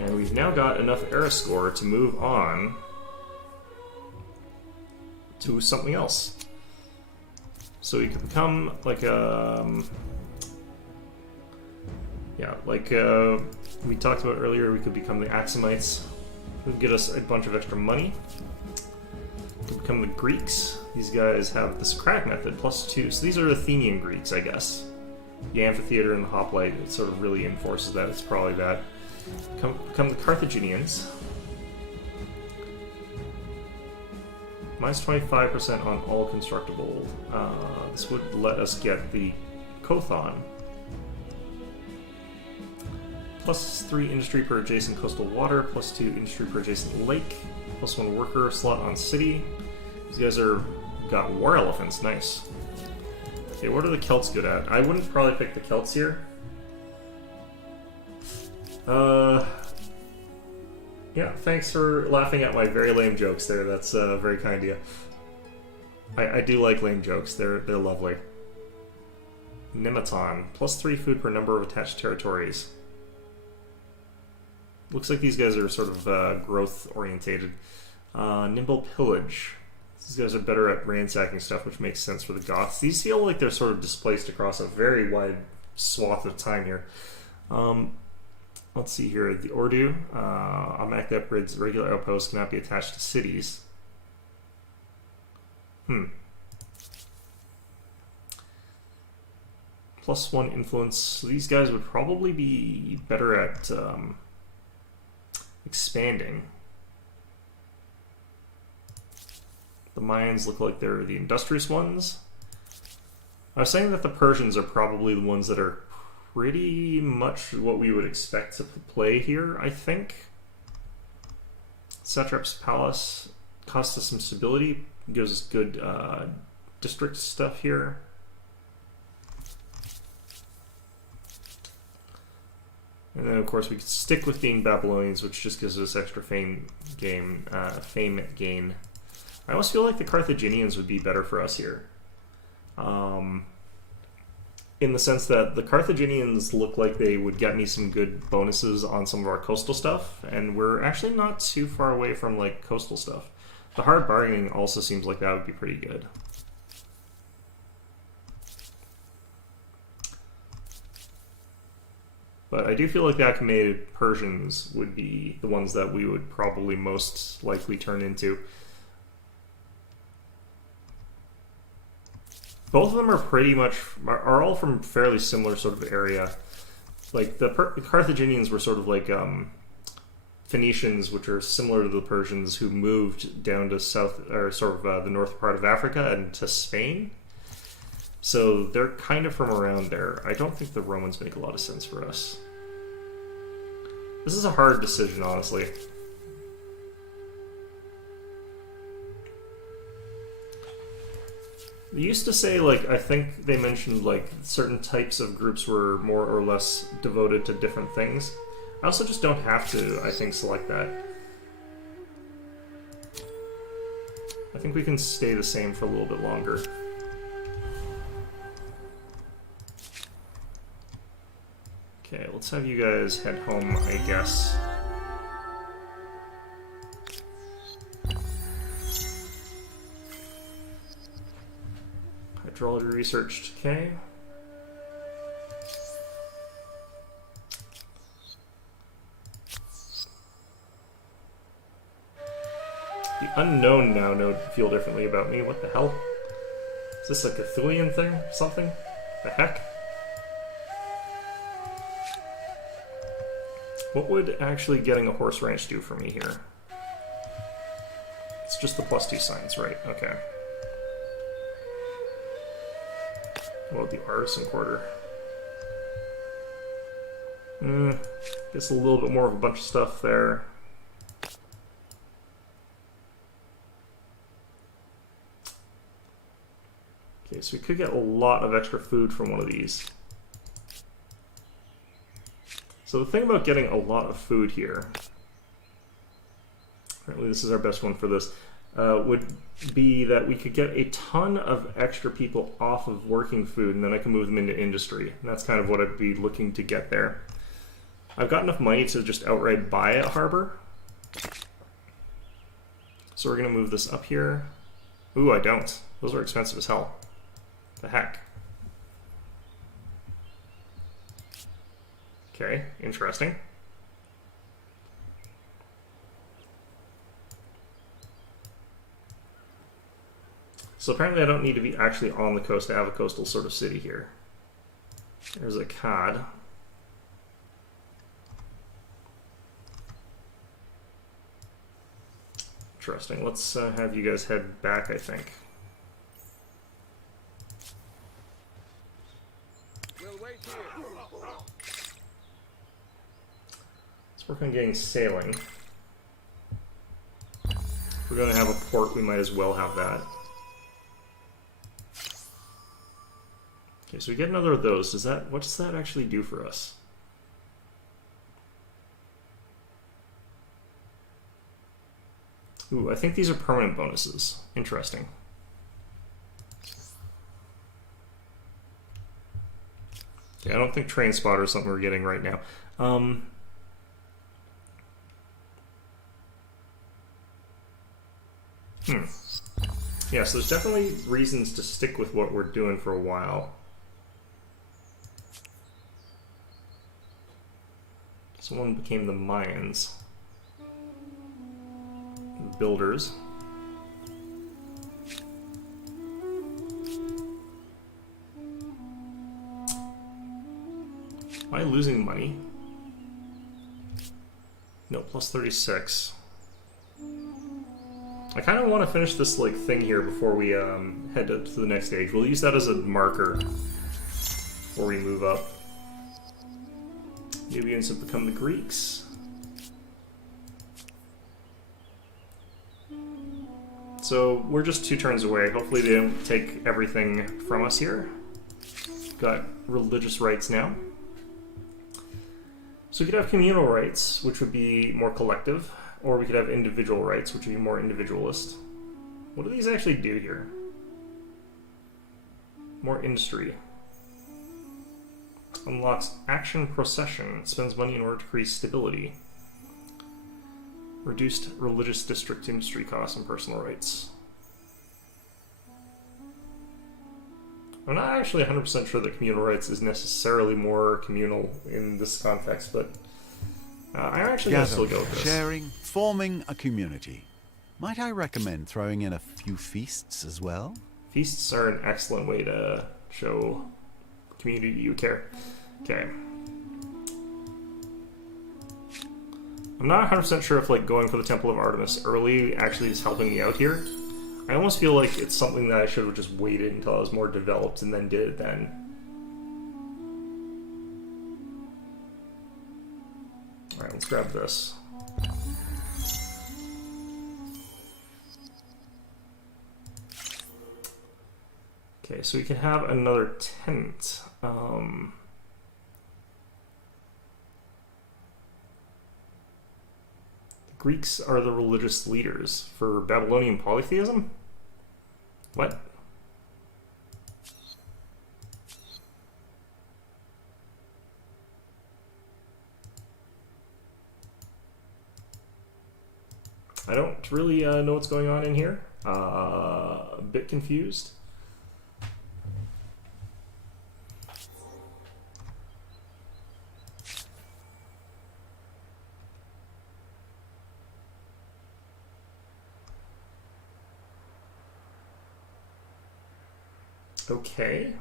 And we've now got enough era score to move on to something else. So we could become like yeah, like we talked about earlier, we could become the Axumites. It would get us a bunch of extra money. We could become the Greeks. These guys have the Socratic method, +2. So these are Athenian Greeks, I guess. The amphitheater and the hoplite, it sort of really enforces that. It's probably that. Become the Carthaginians. -25% on all constructible. This would let us get the Kothon. +3 industry per adjacent coastal water, +2 industry per adjacent lake, +1 worker slot on city. These guys are got war elephants, nice. Okay, what are the Celts good at? I wouldn't probably pick the Celts here. Yeah, thanks for laughing at my very lame jokes there. That's very kind of you. I do like lame jokes. They're lovely. Nematon, +3 food per number of attached territories. Looks like these guys are sort of growth orientated. Nimble Pillage. These guys are better at ransacking stuff, which makes sense for the Goths. These feel like they're sort of displaced across a very wide swath of time here. Let's see here. The Ordu, automatic upgrades, regular outposts cannot be attached to cities. +1 influence. So these guys would probably be better at expanding. The Mayans look like they're the industrious ones. I was saying that the Persians are probably the ones that are pretty much what we would expect to play here, I think. Satrap's Palace costs us some stability, gives us good district stuff here. And then, of course, we could stick with being Babylonians, which just gives us extra fame gain. I almost feel like the Carthaginians would be better for us here. In the sense that the Carthaginians look like they would get me some good bonuses on some of our coastal stuff, and we're actually not too far away from, like, coastal stuff. The hard bargaining also seems like that would be pretty good. But I do feel like the acclimated Persians would be the ones that we would probably most likely turn into. Both of them are pretty much, are all from fairly similar sort of area. like the Carthaginians were sort of like Phoenicians, which are similar to the Persians, who moved down to south or sort of the north part of Africa and to Spain. So they're kind of from around there. I don't think the Romans make a lot of sense for us. This is a hard decision, honestly. They used to say, like, I think they mentioned, like, certain types of groups were more or less devoted to different things. I also just don't have to, I think, select that. I think we can stay the same for a little bit longer. Okay, let's have you guys head home, I guess. Hydrology researched, okay. The unknown now feel differently about me. What the hell? Is this a Cthulian thing? Something? The heck? What would actually getting a horse ranch do for me here? It's just the +2 science, right? Okay. Well, the artisan quarter. Gets a little bit more of a bunch of stuff there. Okay, so we could get a lot of extra food from one of these. So the thing about getting a lot of food here, apparently this is our best one for this, would be that we could get a ton of extra people off of working food, and then I can move them into industry. And that's kind of what I'd be looking to get there. I've got enough money to just outright buy a harbor. So we're going to move this up here. Ooh, I don't. Those are expensive as hell. The heck? Okay, interesting. So apparently I don't need to be actually on the coast to have a coastal sort of city here. There's a cod. Interesting. Let's have you guys head back, I think. We'll wait here. Let's work on getting sailing. If we're going to have a port, we might as well have that. Okay, so we get another of those. What does that actually do for us? Ooh, I think these are permanent bonuses. Interesting. Okay, I don't think Train Spotter is something we're getting right now. Yeah, so there's definitely reasons to stick with what we're doing for a while. Someone became the Mayans. Builders. Am I losing money? No, plus 36. I kind of want to finish this like thing here before we head to the next stage. We'll use that as a marker before we move up. Nubians have become the Greeks. So we're just 2 turns away. Hopefully they don't take everything from us here. Got religious rights now. So we could have communal rights, which would be more collective, or we could have individual rights, which would be more individualist. What do these actually do here? More industry. Unlocks action procession. Spends money in order to create stability. Reduced religious district industry costs and personal rights. I'm not actually 100% sure that communal rights is necessarily more communal in this context, but I'm actually going to still go with this. Sharing, forming a community. Might I recommend throwing in a few feasts as well? Feasts are an excellent way to show community you care. Okay. I'm not 100% sure if like going for the Temple of Artemis early actually is helping me out here. I almost feel like it's something that I should have just waited until I was more developed and then did it then. Alright, let's grab this. Okay, so we can have another tent. The Greeks are the religious leaders for Babylonian polytheism? What? I don't really know what's going on in here. A bit confused. Okay.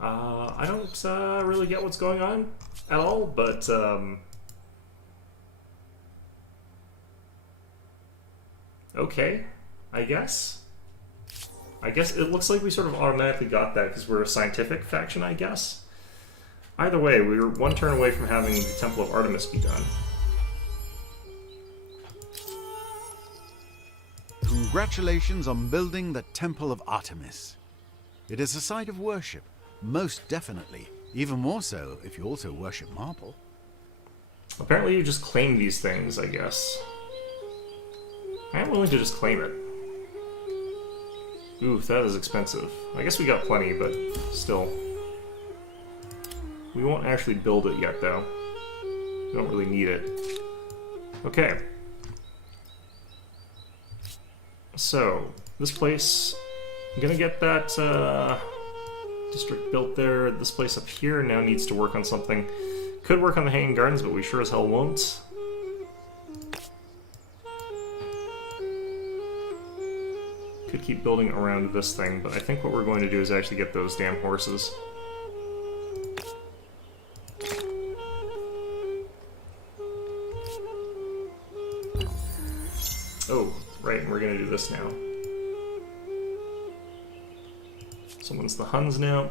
I don't really get what's going on at all, but okay, I guess. I guess it looks like we sort of automatically got that because we're a scientific faction, I guess. Either way, we were one turn away from having the Temple of Artemis be done. Congratulations on building the Temple of Artemis. It is a site of worship, most definitely. Even more so if you also worship marble. Apparently you just claim these things, I guess. I am willing to just claim it. Oof, that is expensive. I guess we got plenty, but still. We won't actually build it yet, though. We don't really need it. Okay. So, this place, I'm gonna get that district built there. This place up here now needs to work on something. Could work on the Hanging Gardens, but we sure as hell won't. Could keep building around this thing, but I think what we're going to do is actually get those damn horses. Oh, right, and we're gonna do this now. Someone's the Huns now.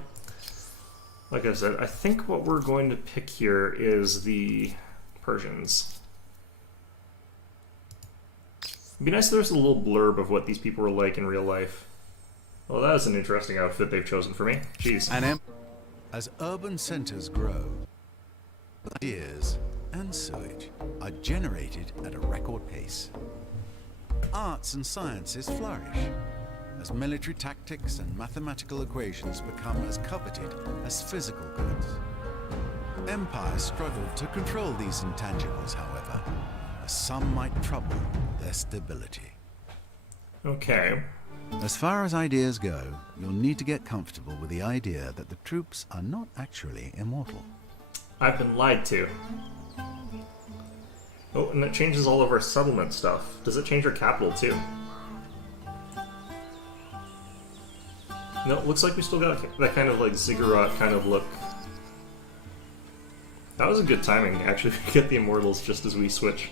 Like I said, I think what we're going to pick here is the Persians. It'd be nice if there was a little blurb of what these people were like in real life. Well, that is an interesting outfit they've chosen for me. Jeez. As urban centers grow, ideas and sewage are generated at a record pace. Arts and sciences flourish as military tactics and mathematical equations become as coveted as physical goods. Empires struggle to control these intangibles, however, as some might trouble their stability. Okay. As far as ideas go, you'll need to get comfortable with the idea that the troops are not actually immortal. I've been lied to. Oh, and that changes all of our settlement stuff. Does it change our capital, too? No, it looks like we still got that kind of, like, ziggurat kind of look. That was a good timing, actually, to get the Immortals just as we switch.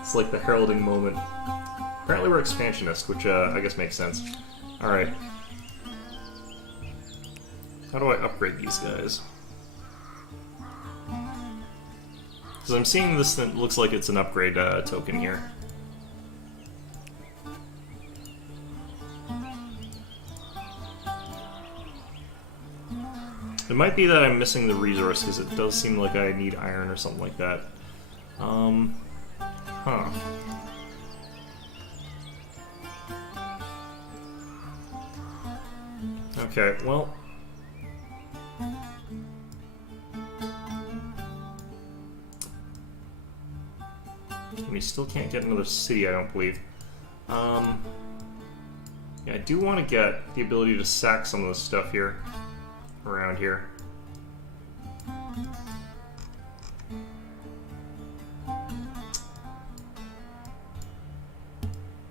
It's like the heralding moment. Apparently we're expansionist, which, I guess makes sense. Alright. How do I upgrade these guys? Because I'm seeing this that looks like it's an upgrade token here. It might be that I'm missing the resource, because it does seem like I need iron or something like that. Huh. Okay, well... We still can't get another city, I don't believe. Yeah, I do want to get the ability to sack some of this stuff here. Around here.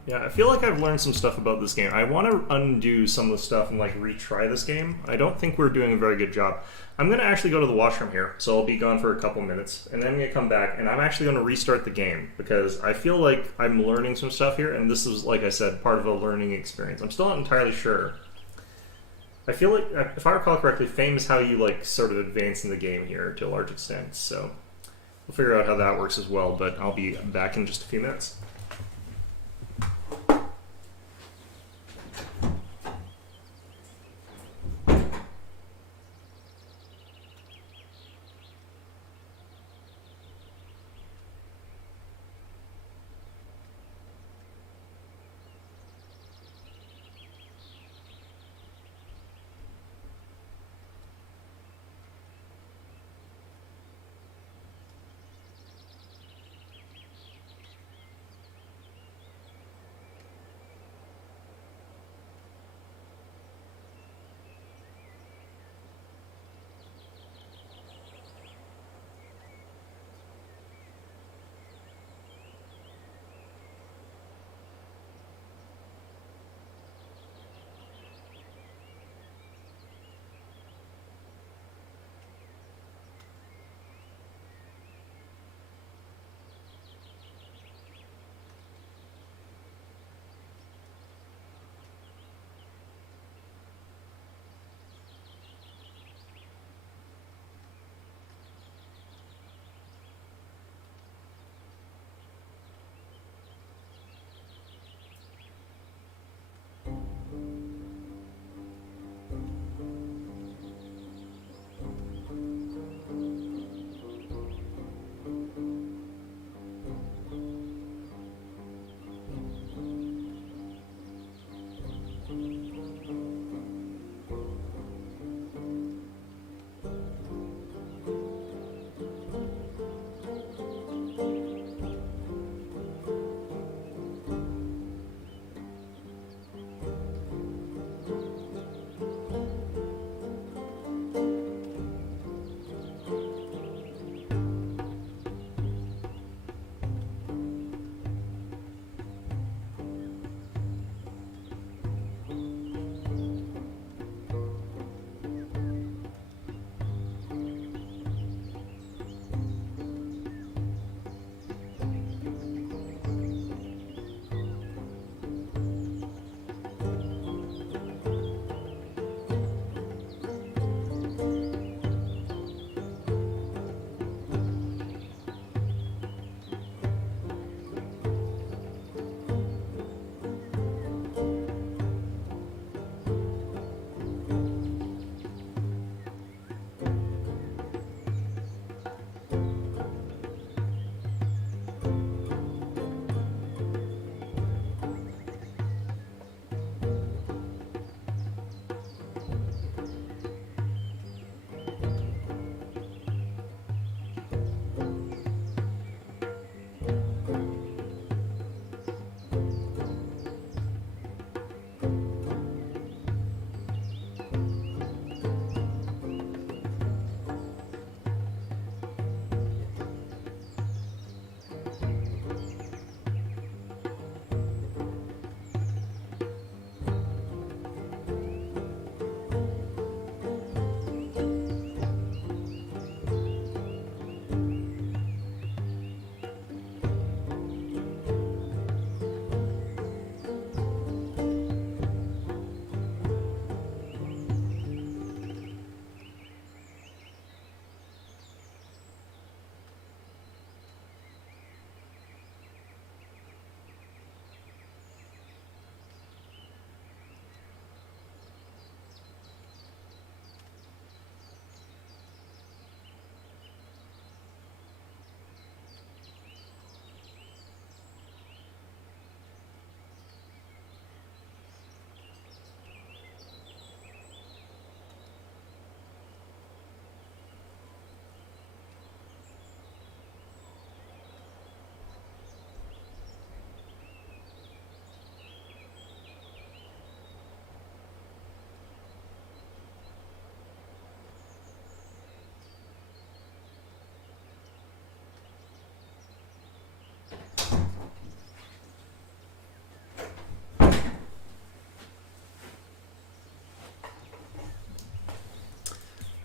Yeah, I feel like I've learned some stuff about this game. I want to undo some of the stuff and like retry this game. I don't think we're doing a very good job. I'm going to actually go to the washroom here, so I'll be gone for a couple minutes, and then I'm going to come back, and I'm actually going to restart the game, because I feel like I'm learning some stuff here, and this is, like I said, part of a learning experience. I'm still not entirely sure. I feel like, if I recall correctly, fame is how you like sort of advance in the game here to a large extent, so we'll figure out how that works as well, but I'll be back in just a few minutes.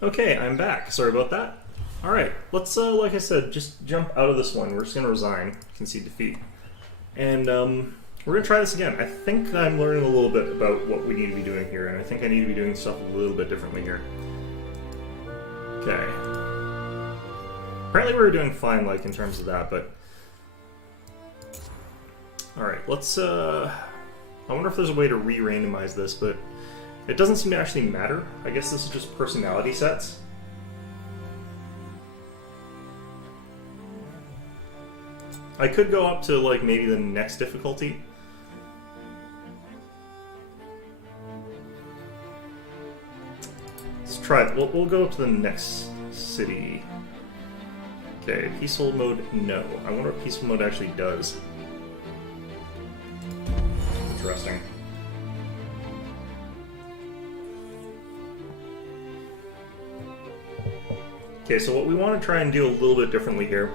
Okay, I'm back. Sorry about that. Alright, let's, like I said, just jump out of this one. We're just gonna resign, concede defeat. And, we're gonna try this again. I think I'm learning a little bit about what we need to be doing here, and I think I need to be doing stuff a little bit differently here. Okay. Apparently we were doing fine, like, in terms of that, but... Alright, let's, I wonder if there's a way to re-randomize this, but it doesn't seem to actually matter. I guess this is just personality sets. I could go up to, like, maybe the next difficulty. Let's try it. We'll go up to the next city. Okay, peaceful mode, no. I wonder what peaceful mode actually does. Interesting. Okay, so what we want to try and do a little bit differently here.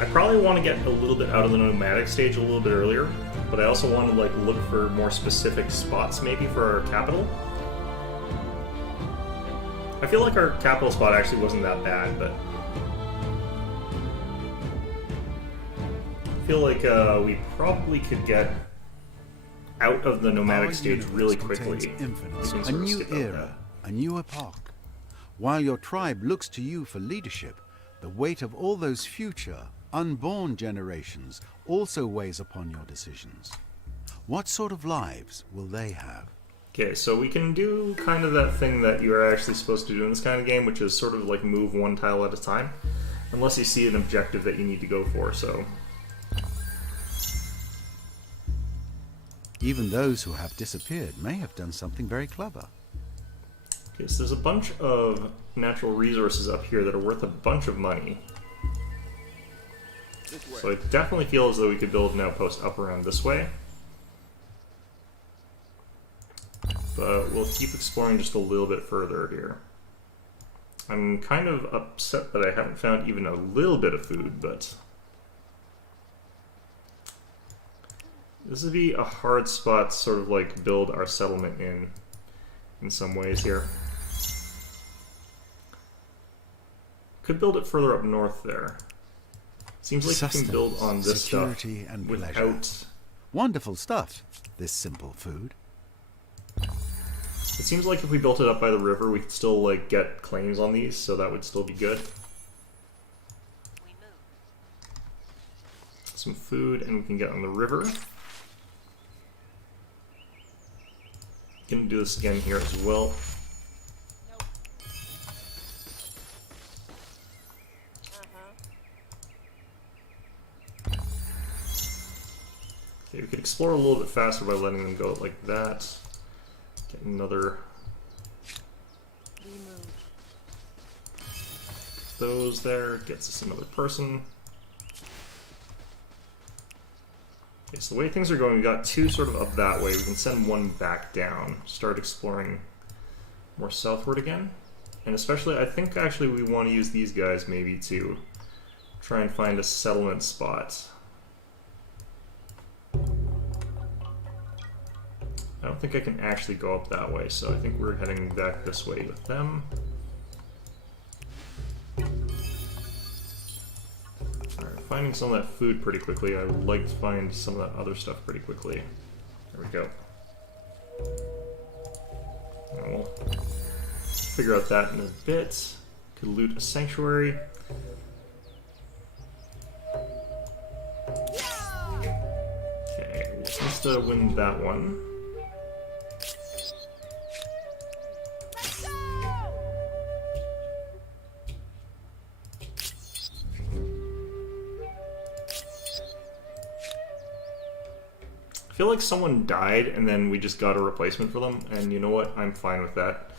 I probably want to get a little bit out of the nomadic stage a little bit earlier, but I also want to like look for more specific spots maybe for our capital. I feel like our capital spot actually wasn't that bad, but I feel like we probably could get out of the nomadic stage really quickly. A new era, a new epoch. While your tribe looks to you for leadership, the weight of all those future, unborn generations also weighs upon your decisions. What sort of lives will they have? Okay, so we can do kind of that thing that you're actually supposed to do in this kind of game, which is sort of like move one tile at a time, unless you see an objective that you need to go for, so... Even those who have disappeared may have done something very clever. Okay, so there's a bunch of natural resources up here that are worth a bunch of money. So I definitely feel as though we could build an outpost up around this way. But we'll keep exploring just a little bit further here. I'm kind of upset that I haven't found even a little bit of food, but... this would be a hard spot to sort of like build our settlement in some ways here. Could build it further up north there. Seems like you can build on this stuff and without... pleasure. Wonderful stuff, this simple food. It seems like if we built it up by the river, we could still like get claims on these, so that would still be good. Some food, and we can get on the river. Gonna do this again here as well. Okay, we could explore a little bit faster by letting them go like that. Get another... those there, gets us another person. Okay, so the way things are going, we got two sort of up that way. We can send one back down. Start exploring more southward again. And especially, I think actually we want to use these guys maybe to try and find a settlement spot. I don't think I can actually go up that way, so I think we're heading back this way with them. Alright, finding some of that food pretty quickly. I would like to find some of that other stuff pretty quickly. There we go. And we'll figure out that in a bit. Could loot a sanctuary. Okay, we'll just win that one. I feel like someone died and then we just got a replacement for them, and you know what? I'm fine with that.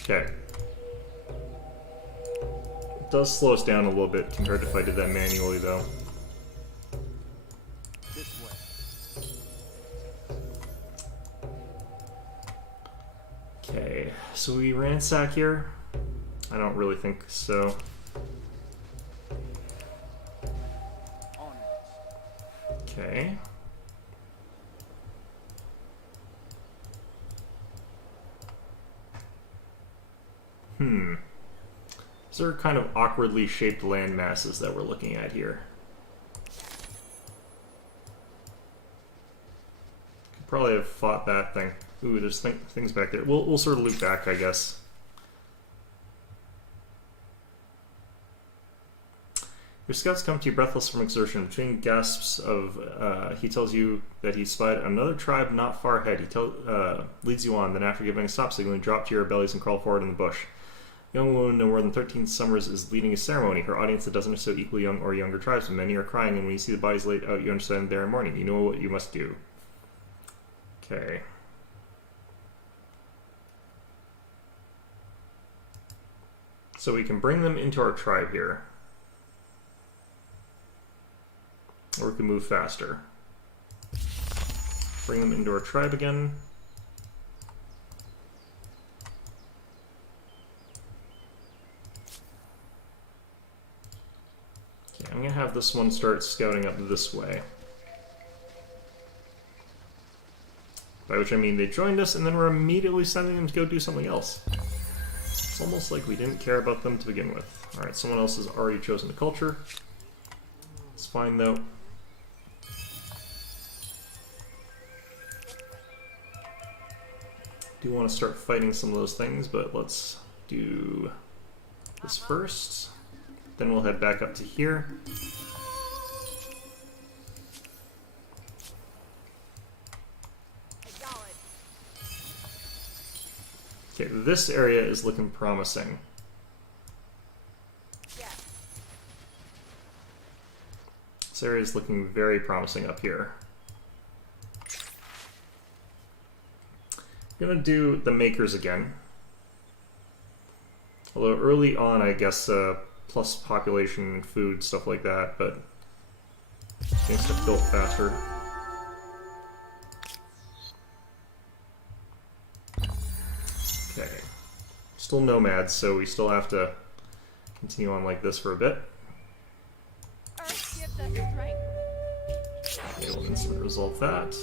Okay. It does slow us down a little bit compared to if I did that manually, though. This way. Okay, so we ransack here? I don't really think so. Okay. These are kind of awkwardly shaped land masses that we're looking at here. Could probably have fought that thing. Ooh, there's things back there. We'll sort of loop back, I guess. Your scouts come to you breathless from exertion. Between gasps of, he tells you that he spied another tribe not far ahead. He leads you on. Then after giving a stop signal, you drop to your bellies and crawl forward in the bush. A young woman no more than 13 summers is leading a ceremony. Her audience that doesn't necessarily equal young or younger tribes, and many are crying, and when you see the bodies laid out, you understand they are mourning. You know what you must do. Okay. So we can bring them into our tribe here. Or we can move faster. Bring them into our tribe again. Okay, I'm gonna have this one start scouting up this way. By which I mean they joined us and then we're immediately sending them to go do something else. It's almost like we didn't care about them to begin with. Alright, someone else has already chosen the culture. It's fine though. Do want to start fighting some of those things, but let's do this first. Then we'll head back up to here. Okay, this area is looking promising. This area is looking very promising up here. I'm gonna do the makers again. Although early on, I guess, plus population, food, stuff like that, but things get built faster. Okay. Still nomads, so we still have to continue on like this for a bit. Okay, we'll instant resolve that.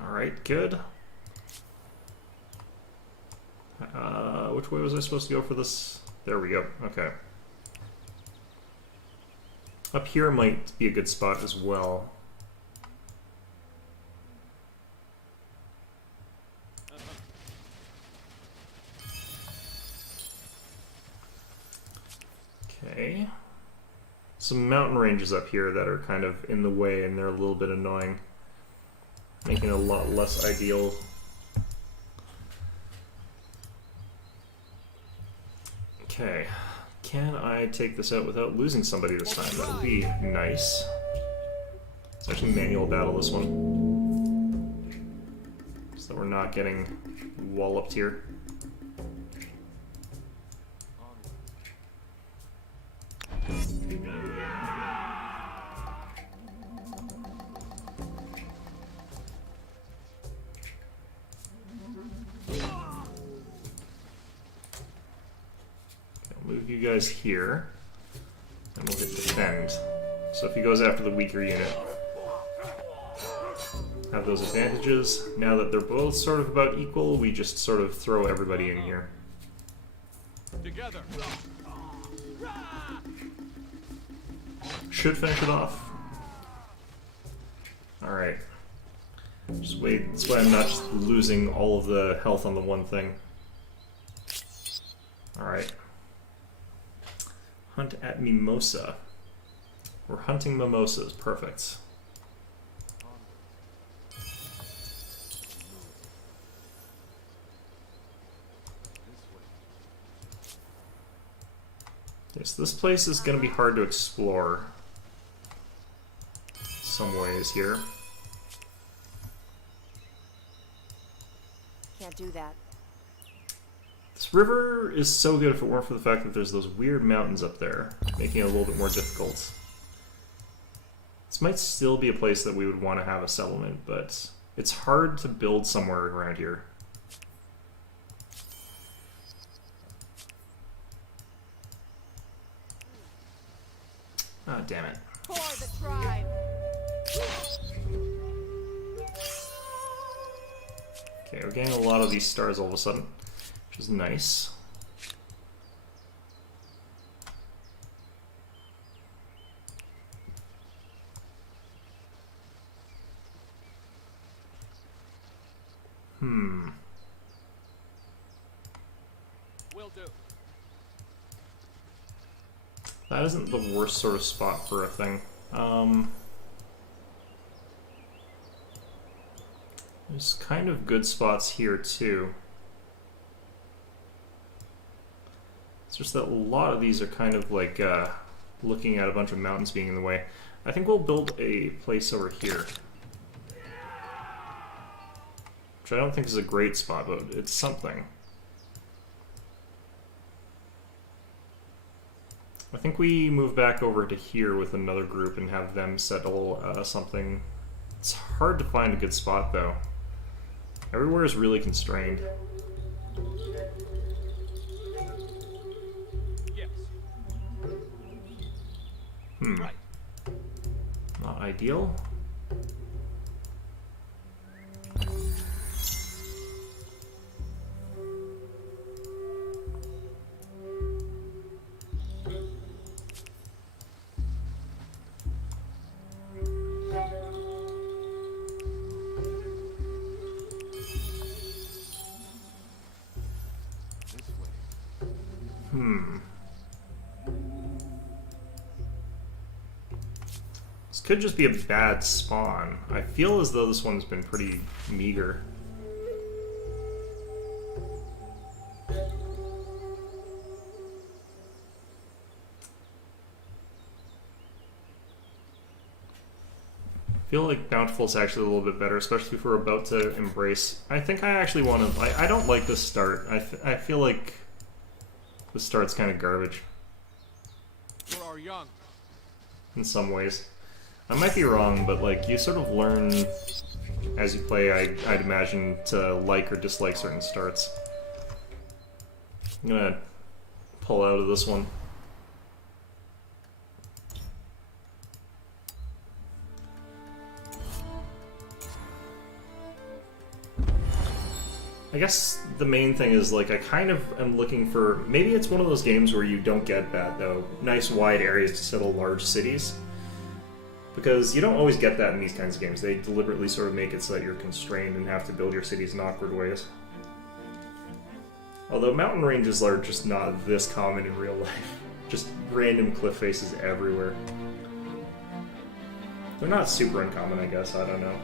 Alright, good. Which way was I supposed to go for this? There we go, okay. Up here might be a good spot as well. Okay. Some mountain ranges up here that are kind of in the way and they're a little bit annoying. Making it a lot less ideal. Okay. Can I take this out without losing somebody this time? That would be nice. It's actually manual battle this one. So we're not getting walloped here. Move you guys here, and we'll hit defend. So if he goes after the weaker unit, have those advantages. Now that they're both sort of about equal, we just sort of throw everybody in here. Together. Should finish it off. Alright. Just wait, that's why I'm not just losing all of the health on the one thing. Alright. Hunt at Mimosa. We're hunting mimosas. Perfect. Okay, so this place is going to be hard to explore some ways here. Can't do that. This river is so good if it weren't for the fact that there's those weird mountains up there, making it a little bit more difficult. This might still be a place that we would want to have a settlement, but it's hard to build somewhere around here. Ah, damn it. For the tribe. Okay, we're getting a lot of these stars all of a sudden, which is nice. Will do. That isn't the worst sort of spot for a thing. There's kind of good spots here too. It's just that a lot of these are kind of like looking at a bunch of mountains being in the way. I think we'll build a place over here. Which I don't think is a great spot, but it's something. I think we move back over to here with another group and have them settle something. It's hard to find a good spot though. Everywhere is really constrained. Yes. Right. Not ideal. This could just be a bad spawn. I feel as though this one's been pretty meager. I feel like Bountiful's actually a little bit better, especially if we're about to embrace. I think I actually want to... I don't like this start. I feel like the start's kind of garbage. For our young. In some ways. I might be wrong, but like you sort of learn as you play, I'd imagine, to like or dislike certain starts. I'm gonna pull out of this one. I guess the main thing is, like, I kind of am looking for... Maybe it's one of those games where you don't get that, though. Nice wide areas to settle large cities. Because you don't always get that in these kinds of games. They deliberately sort of make it so that you're constrained and have to build your cities in awkward ways. Although mountain ranges are just not this common in real life. Just random cliff faces everywhere. They're not super uncommon, I guess. I don't know.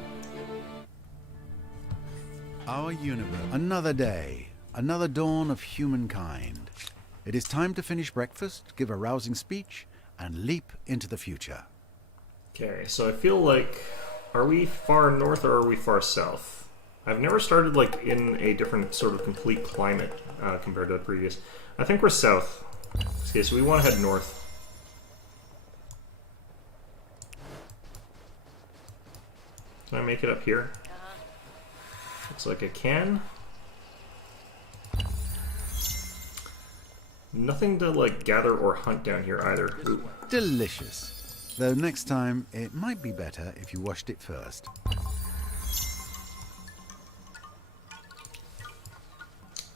Our universe. Another day. Another dawn of humankind. It is time to finish breakfast, give a rousing speech, and leap into the future. Okay, so I feel like... Are we far north or are we far south? I've never started, like, in a different sort of complete climate compared to the previous. I think we're south. Okay, so we want to head north. Can I make it up here? Looks like I can. Nothing to, like, gather or hunt down here either. Ooh. Delicious. Though next time, it might be better if you washed it first.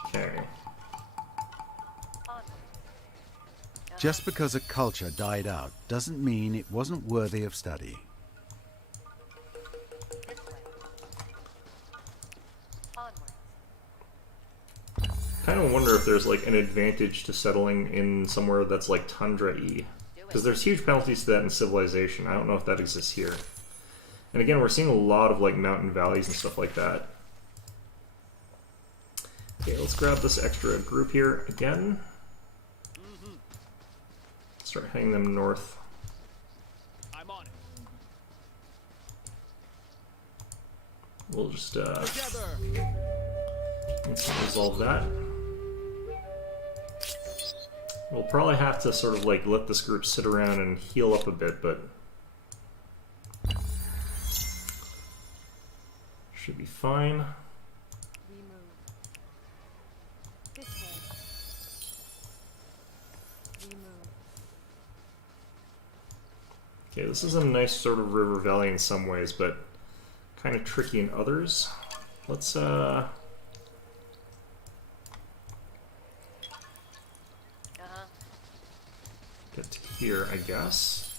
Okay. Just because a culture died out doesn't mean it wasn't worthy of study. I kind of wonder if there's like an advantage to settling in somewhere that's like tundra-y. Because there's huge penalties to that in Civilization. I don't know if that exists here. And again, we're seeing a lot of like mountain valleys and stuff like that. Okay, let's grab this extra group here again. Start heading them north. I'm on it. We'll just Together. let's resolve that. We'll probably have to sort of like let this group sit around and heal up a bit, but should be fine. We move. This way. We move. Okay, this is a nice sort of river valley in some ways, but kind of tricky in others. Let's here, I guess.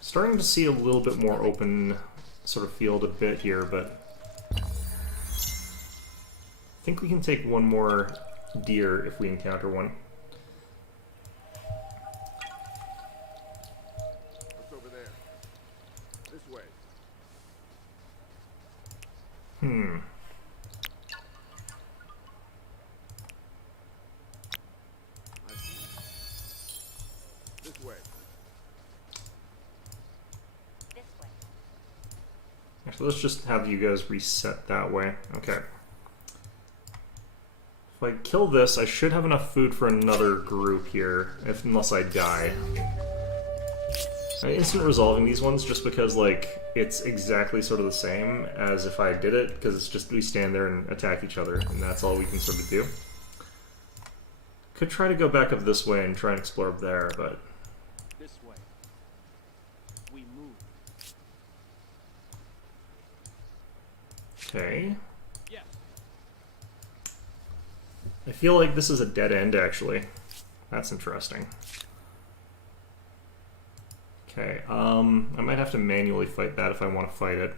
Starting to see a little bit more open sort of field a bit here, but I think we can take one more deer if we encounter one. What's over there? This way. I see. This way. This way. Actually, let's just have you guys reset that way. Okay. If I kill this, I should have enough food for another group here, unless I die. I'm instant resolving these ones just because, like, it's exactly sort of the same as if I did it, because it's just we stand there and attack each other, and that's all we can sort of do. Could try to go back up this way and try and explore up there, but... This way. We move. Okay. Yes. I feel like this is a dead end, actually. That's interesting. Okay, I might have to manually fight that if I want to fight it.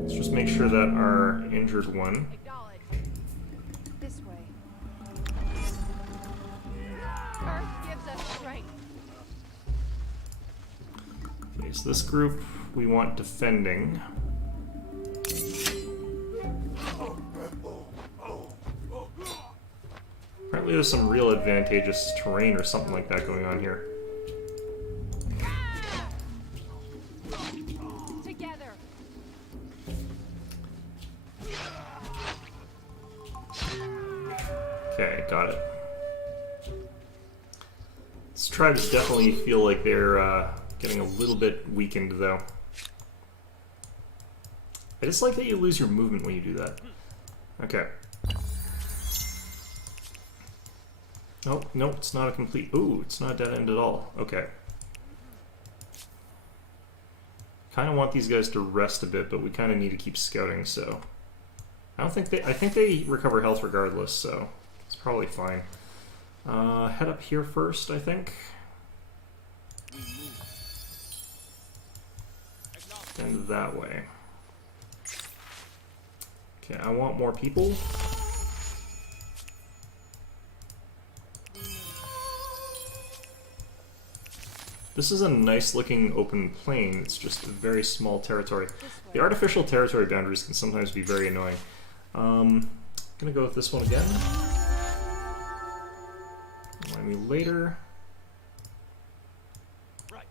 Let's just make sure that our injured one... Acknowledge. This way. Earth gives us strength. Okay, so this group we want defending. Apparently there's some real advantageous terrain or something like that going on here. Together. Okay, got it. These tribes definitely feel like they're getting a little bit weakened, though. I just like that you lose your movement when you do that. Okay. Oh, no, it's not a complete... Ooh, it's not a dead end at all. Okay. Kind of want these guys to rest a bit, but we kind of need to keep scouting, so... I don't think they... I think they recover health regardless, so... It's probably fine. Head up here first, I think. And that way. Okay, I want more people. This is a nice looking open plain, it's just a very small territory. The artificial territory boundaries can sometimes be very annoying. Gonna go with this one again. Remind me later. Right.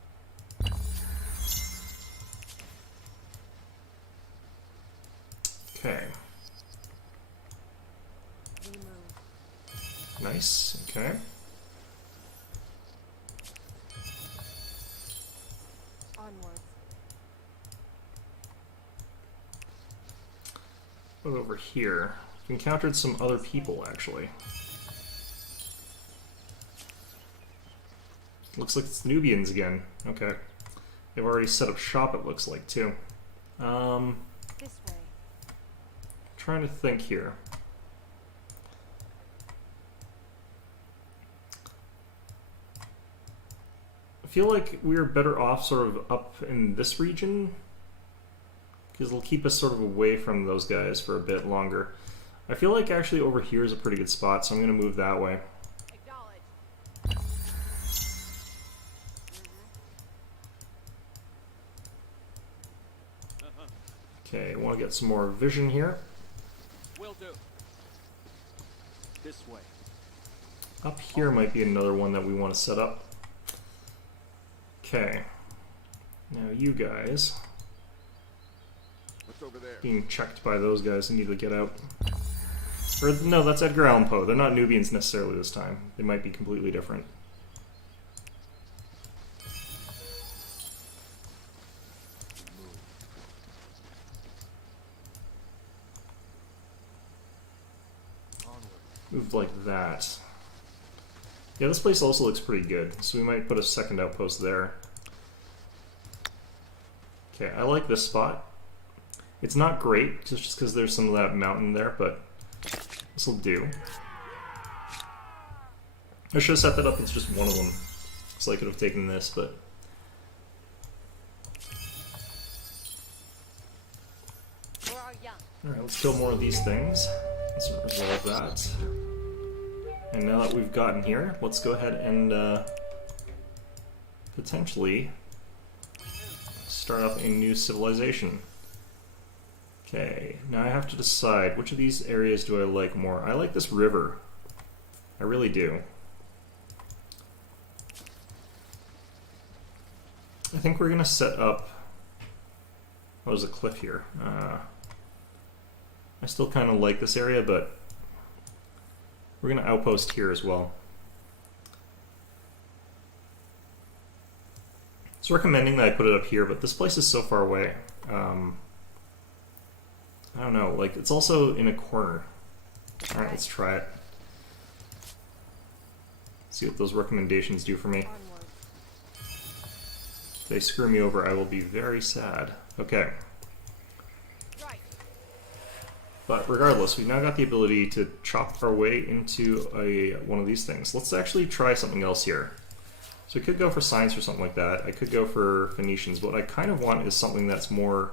Okay. We move. Nice, okay. Onwards. Go over here. We've encountered some other people, actually. Looks like it's Nubians again. Okay. They've already set up shop, it looks like, too. This way. Trying to think here. I feel like we're better off sort of up in this region, because it'll keep us sort of away from those guys for a bit longer. I feel like actually over here is a pretty good spot, so I'm going to move that way. Acknowledge. Okay, I want to get some more vision here. Will do. This way. Up here might be another one that we want to set up. Okay. Now you guys, What's over there? being checked by those guys who need to get out. Or, no, that's Edgar Allan Poe. They're not Nubians necessarily this time. They might be completely different. Moved like that. Yeah, this place also looks pretty good, so we might put a second outpost there. Okay, I like this spot. It's not great, just because there's some of that mountain there, but this will do. I should have set that up as just one of them, so I could have taken this, but... For our young. Alright, let's kill more of these things. Let's resolve that. And now that we've gotten here, let's go ahead and potentially start up a new civilization. Okay, now I have to decide which of these areas do I like more. I like this river. I really do. I think we're gonna set up... Oh, there's a cliff here. I still kind of like this area, but we're gonna outpost here as well. It's recommending that I put it up here, but this place is so far away. I don't know, like, it's also in a corner. Alright, let's try it. See what those recommendations do for me. Onward. If they screw me over, I will be very sad. Okay. Right. But regardless, we've now got the ability to chop our way into one of these things. Let's actually try something else here. So we could go for science or something like that. I could go for Phoenicians, but what I kind of want is something that's more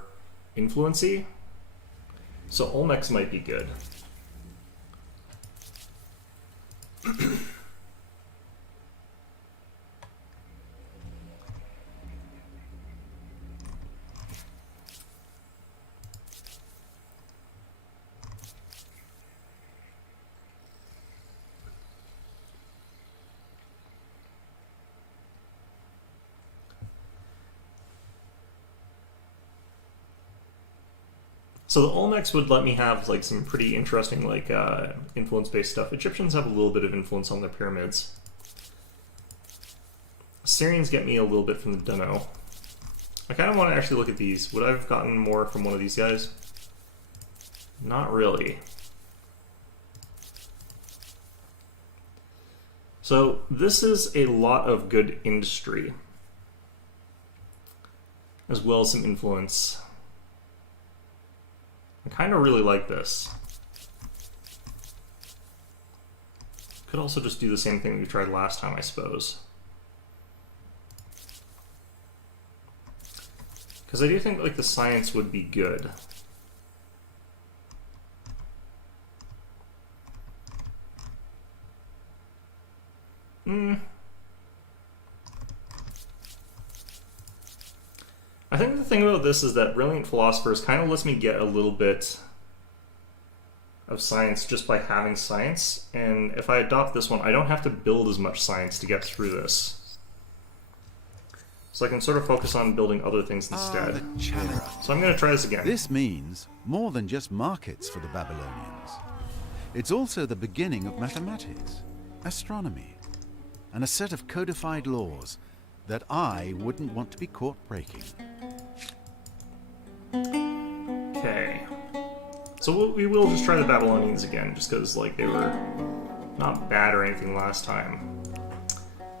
influency. So Olmecs might be good. So the Olmecs would let me have like some pretty interesting like influence-based stuff. Egyptians have a little bit of influence on their pyramids. Assyrians get me a little bit from the Dunno. I kind of want to actually look at these. Would I have gotten more from one of these guys? Not really. So this is a lot of good industry, as well as some influence. I kind of really like this. Could also just do the same thing we tried last time, I suppose. Because I do think like the science would be good. I think the thing about this is that Brilliant Philosophers kind of lets me get a little bit of science just by having science, and if I adopt this one, I don't have to build as much science to get through this. So I can sort of focus on building other things instead. The challenge. So I'm going to try this again. This means more than just markets for the Babylonians. It's also the beginning of mathematics, astronomy, and a set of codified laws that I wouldn't want to be caught breaking. Okay. So we will just try the Babylonians again, just because like they were not bad or anything last time.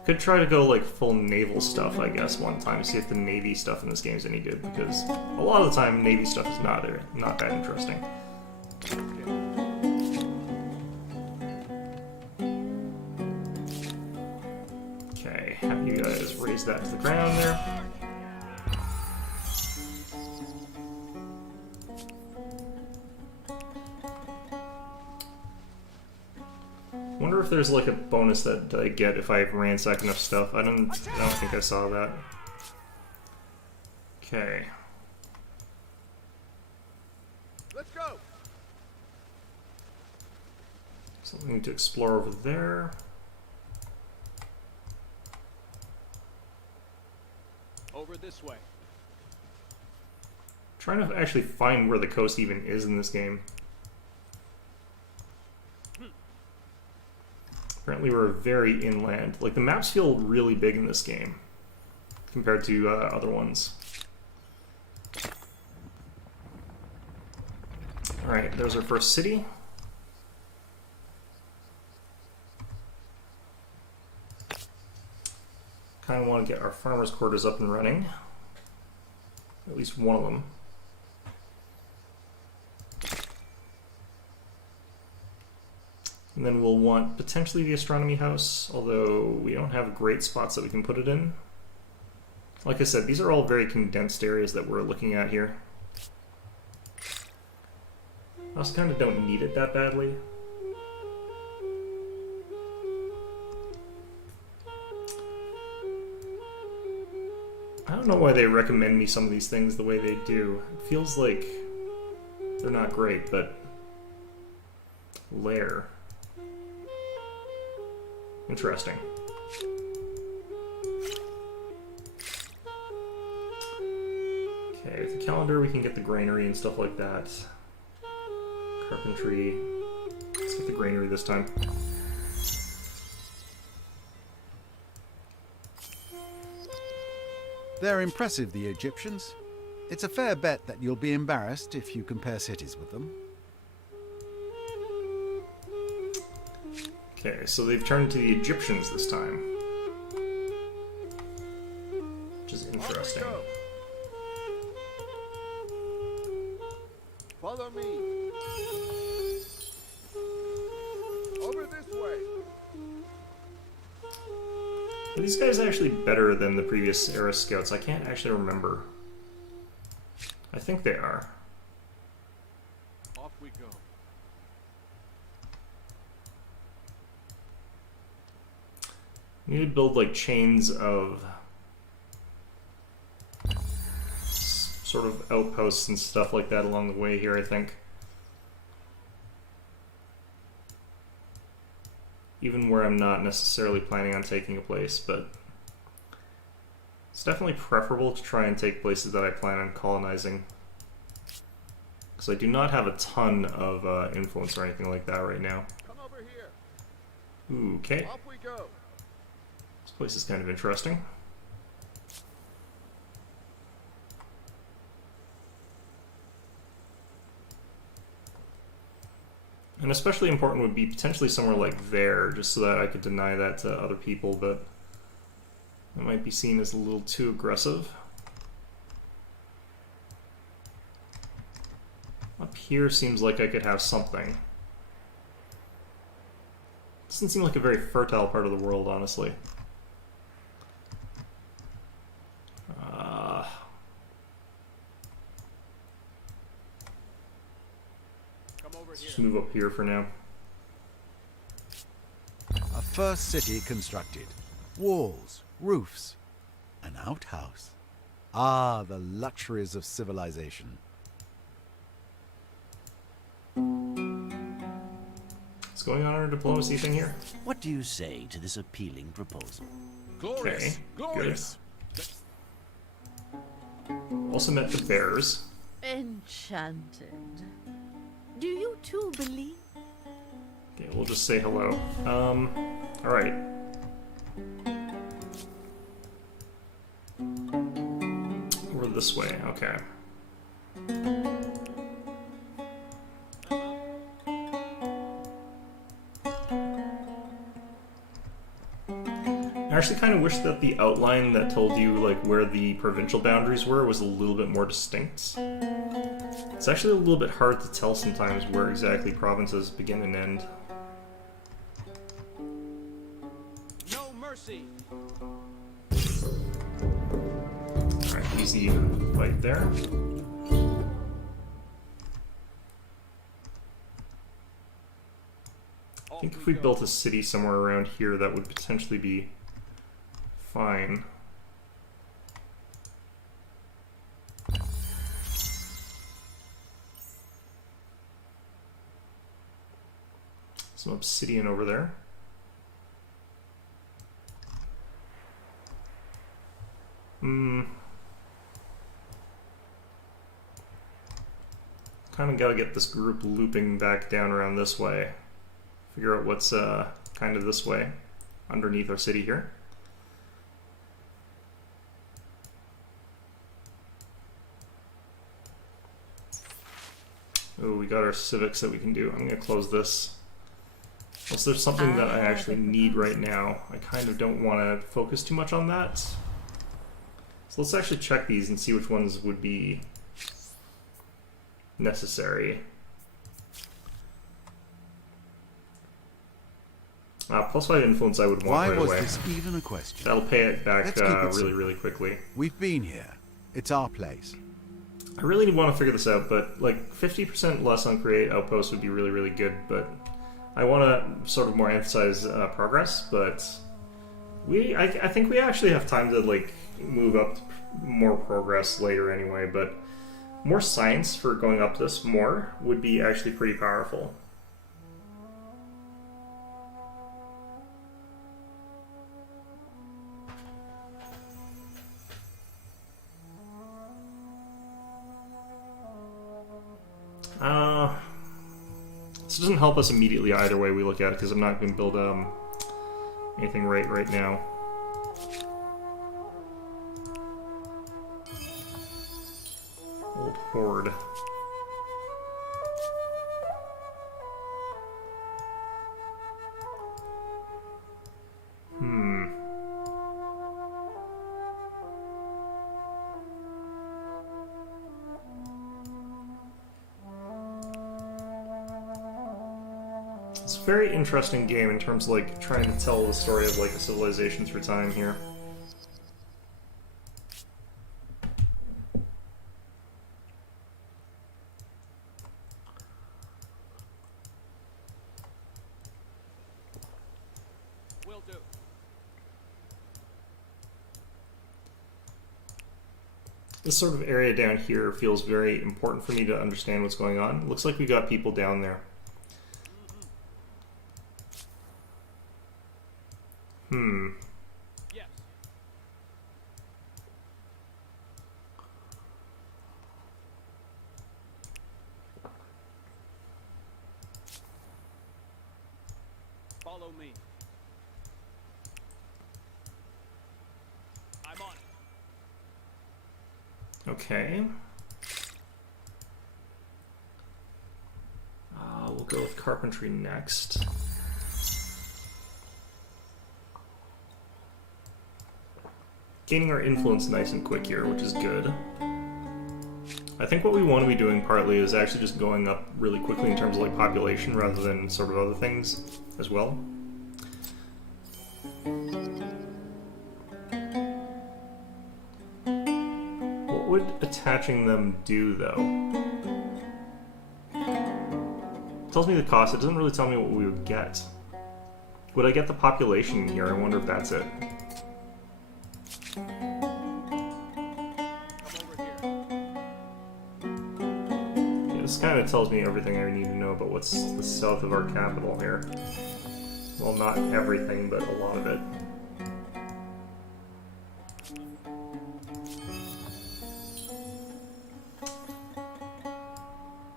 Could try to go like full naval stuff, I guess, one time, see if the navy stuff in this game is any good, because a lot of the time navy stuff is not that interesting. Okay, have you guys raise that to the ground there. Wonder if there's like a bonus that I get if I ransack enough stuff. I don't think I saw that. Okay. Let's go. Something to explore over there. Over this way. Trying to actually find where the coast even is in this game. Apparently we're very inland. Like, the maps feel really big in this game compared to other ones. Alright, there's our first city. Kind of want to get our farmers' quarters up and running. At least one of them. And then we'll want potentially the astronomy house, although we don't have great spots that we can put it in. Like I said, these are all very condensed areas that we're looking at here. I also kind of don't need it that badly. I don't know why they recommend me some of these things the way they do. It feels like they're not great, but... Lair. Interesting. Okay, with the calendar we can get the granary and stuff like that. Carpentry. Let's get the granary this time. They're impressive, the Egyptians. It's a fair bet that you'll be embarrassed if you compare cities with them. Okay, so they've turned to the Egyptians this time. Which is interesting. Off we go. Follow me. Over this way. Are these guys actually better than the previous era scouts? I can't actually remember. I think they are. Off we go. We need to build like chains of sort of outposts and stuff like that along the way here, I think. Even where I'm not necessarily planning on taking a place, but it's definitely preferable to try and take places that I plan on colonizing. Because I do not have a ton of influence or anything like that right now. Come over here. Ooh, okay. Off we go. This place is kind of interesting. And especially important would be potentially somewhere like there, just so that I could deny that to other people, but that might be seen as a little too aggressive. Up here seems like I could have something. Doesn't seem like a very fertile part of the world, honestly. Come over Let's just here. move up here for now. A first city constructed. Walls, roofs, an outhouse. Ah, the luxuries of civilization. What's going on in our diplomacy thing here? What do you say to this appealing proposal? Glorious! Okay, Glorious! Also met the bears. Enchanted. Do you too believe? Okay, we'll just say hello. Alright. Over this way, okay. I actually kind of wish that the outline that told you like where the provincial boundaries were was a little bit more distinct. It's actually a little bit hard to tell sometimes where exactly provinces begin and end. No mercy. Alright, easy fight there. I think if we built a city somewhere around here, that would potentially be fine. Some obsidian over there. Kind of gotta get this group looping back down around this way. Figure out what's kind of this way, underneath our city here. Oh, we got our civics that we can do. I'm gonna close this. Unless there's something that I actually need right now. I kind of don't want to focus too much on that. So let's actually check these and see which ones would be necessary. +5 influence I would want Why right was away. this even a question? That'll pay it back Let's keep it really, simple. really quickly. We've been here. It's our place. I really want to figure this out, but like 50% less on create outposts would be really, really good. But I want to sort of more emphasize progress. But I think we actually have time to like move up to more progress later anyway. But more science for going up this more would be actually pretty powerful. This doesn't help us immediately either way we look at it, because I'm not going to build anything right now. Old Horde. It's a very interesting game in terms of like trying to tell the story of like a civilization through time here. Will do. This sort of area down here feels very important for me to understand what's going on. Looks like we got people down there. Yes. Follow me. I'm on it. Okay. We'll go with carpentry next. Gaining our influence nice and quick here, which is good. I think what we want to be doing partly is actually just going up really quickly in terms of like population rather than sort of other things as well. What would attaching them do though? It tells me the cost, it doesn't really tell me what we would get. Would I get the population here? I wonder if that's it. Come over here. Yeah, this kind of tells me everything I need to know about what's the south of our capital here. Well, not everything, but a lot of it.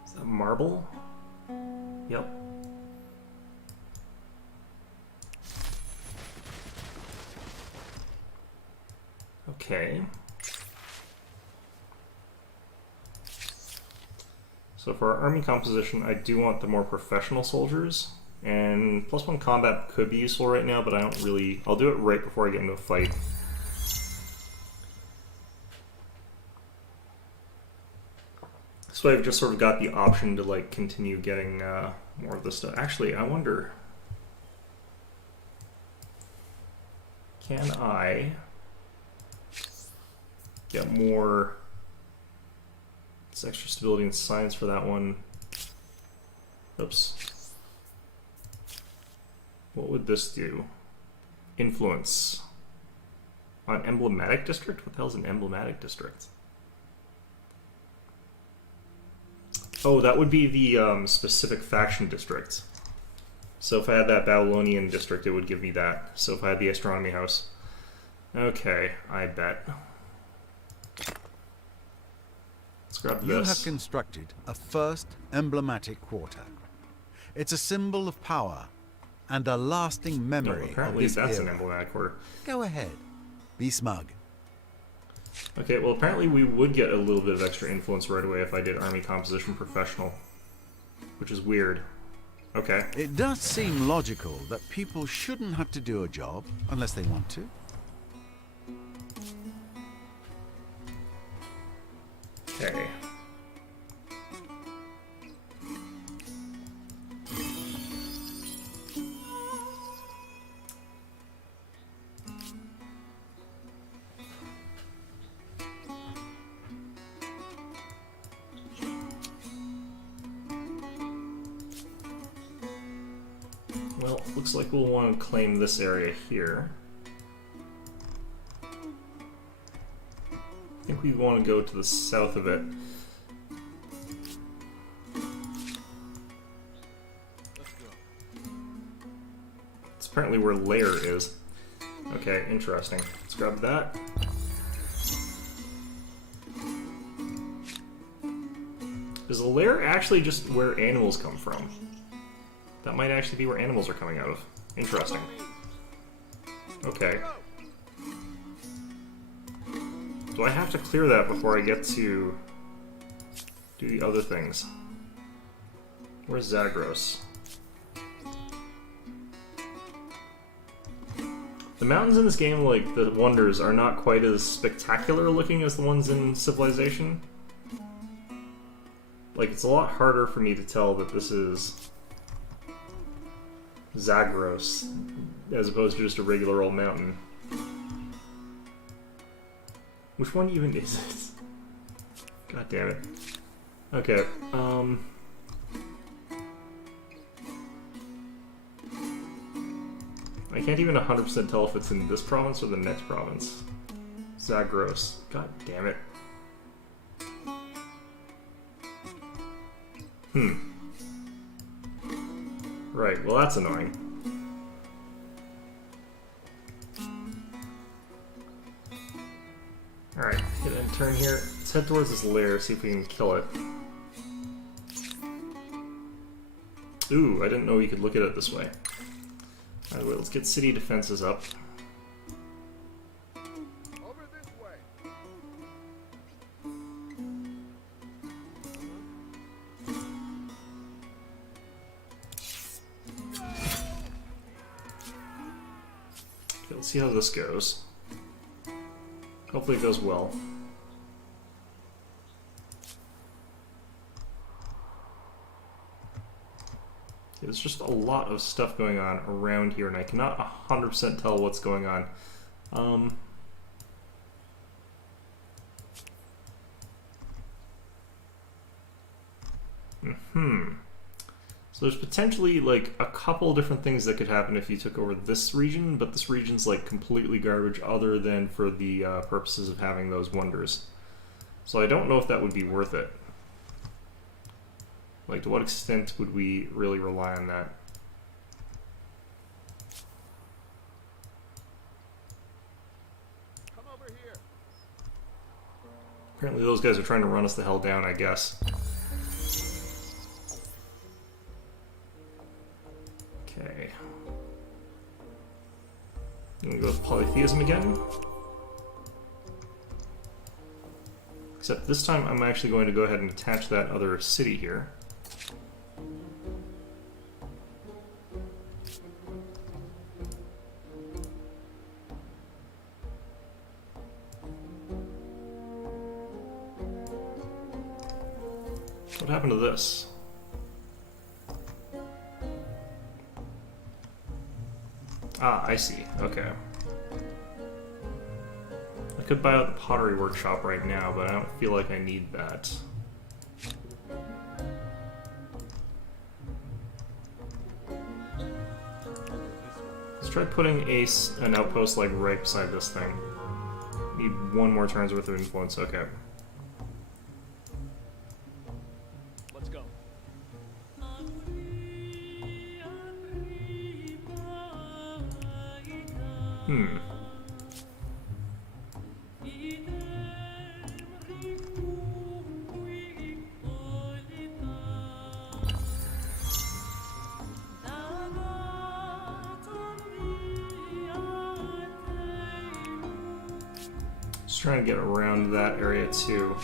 Is that marble? Yep. Okay. So for our army composition, I do want the more professional soldiers, and +1 combat could be useful right now, but I don't really... I'll do it right before I get into a fight. So I've just sort of got the option to like continue getting more of this stuff. Actually, I wonder... Can I get more... It's extra stability and science for that one. Oops. What would this do? Influence. On emblematic district? What the hell is an emblematic district? Oh, that would be the specific faction district. So if I had that Babylonian district, it would give me that. So if I had the astronomy house. Okay, I bet. Let's grab You have this. constructed a first emblematic quarter. It's a symbol of power and a lasting No, memory of apparently this that's an era. emblematic quarter. Go ahead. Be smug. Okay, well apparently we would get a little bit of extra influence right away if I did army composition professional. Which is weird. Okay. It does seem logical that people shouldn't have to do a job unless they want to. Okay. Well, looks like we'll want to claim this area here. I think we want to go to the south of it. Let's go. It's apparently where Lair is. Okay, interesting. Let's grab that. Is the lair actually just where animals come from? That might actually be where animals are coming out of. Interesting. Okay. Do I have to clear that before I get to do the other things? Where's Zagros? The mountains in this game, like the wonders, are not quite as spectacular looking as the ones in Civilization. Like, it's a lot harder for me to tell that this is Zagros as opposed to just a regular old mountain. Which one even is it? God damn it. Okay, I can't even 100% tell if it's in this province or the next province. Zagros. God damn it. Right, well that's annoying. Alright, get in turn here. Let's head towards this lair, see if we can kill it. Ooh, I didn't know you could look at it this way. Alright, wait, let's get city defenses up. Over this way. Okay, let's see how this goes. Hopefully it goes well. There's just a lot of stuff going on around here, and I cannot 100% tell what's going on. So there's potentially like a couple different things that could happen if you took over this region, but this region's like completely garbage other than for the purposes of having those wonders. So I don't know if that would be worth it. Like, to what extent would we really rely on that? Come over here. Apparently those guys are trying to run us the hell down, I guess. Okay. I'm gonna go with polytheism again. Except this time I'm actually going to go ahead and attach that other city here. What happened to this? Ah, I see. Okay. I could buy out the pottery workshop right now, but I don't feel like I need that. Let's try putting an outpost like right beside this thing. Need one more turn's worth of influence. Okay. Let's go. Just trying to get around that area too.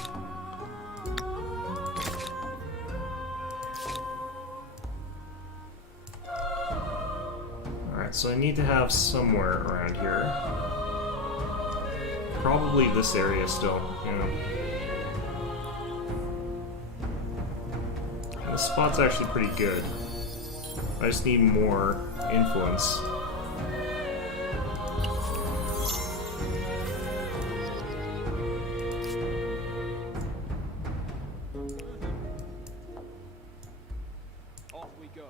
Alright, so I need to have somewhere around here. Probably this area still, yeah. And this spot's actually pretty good. I just need more influence. Off we go.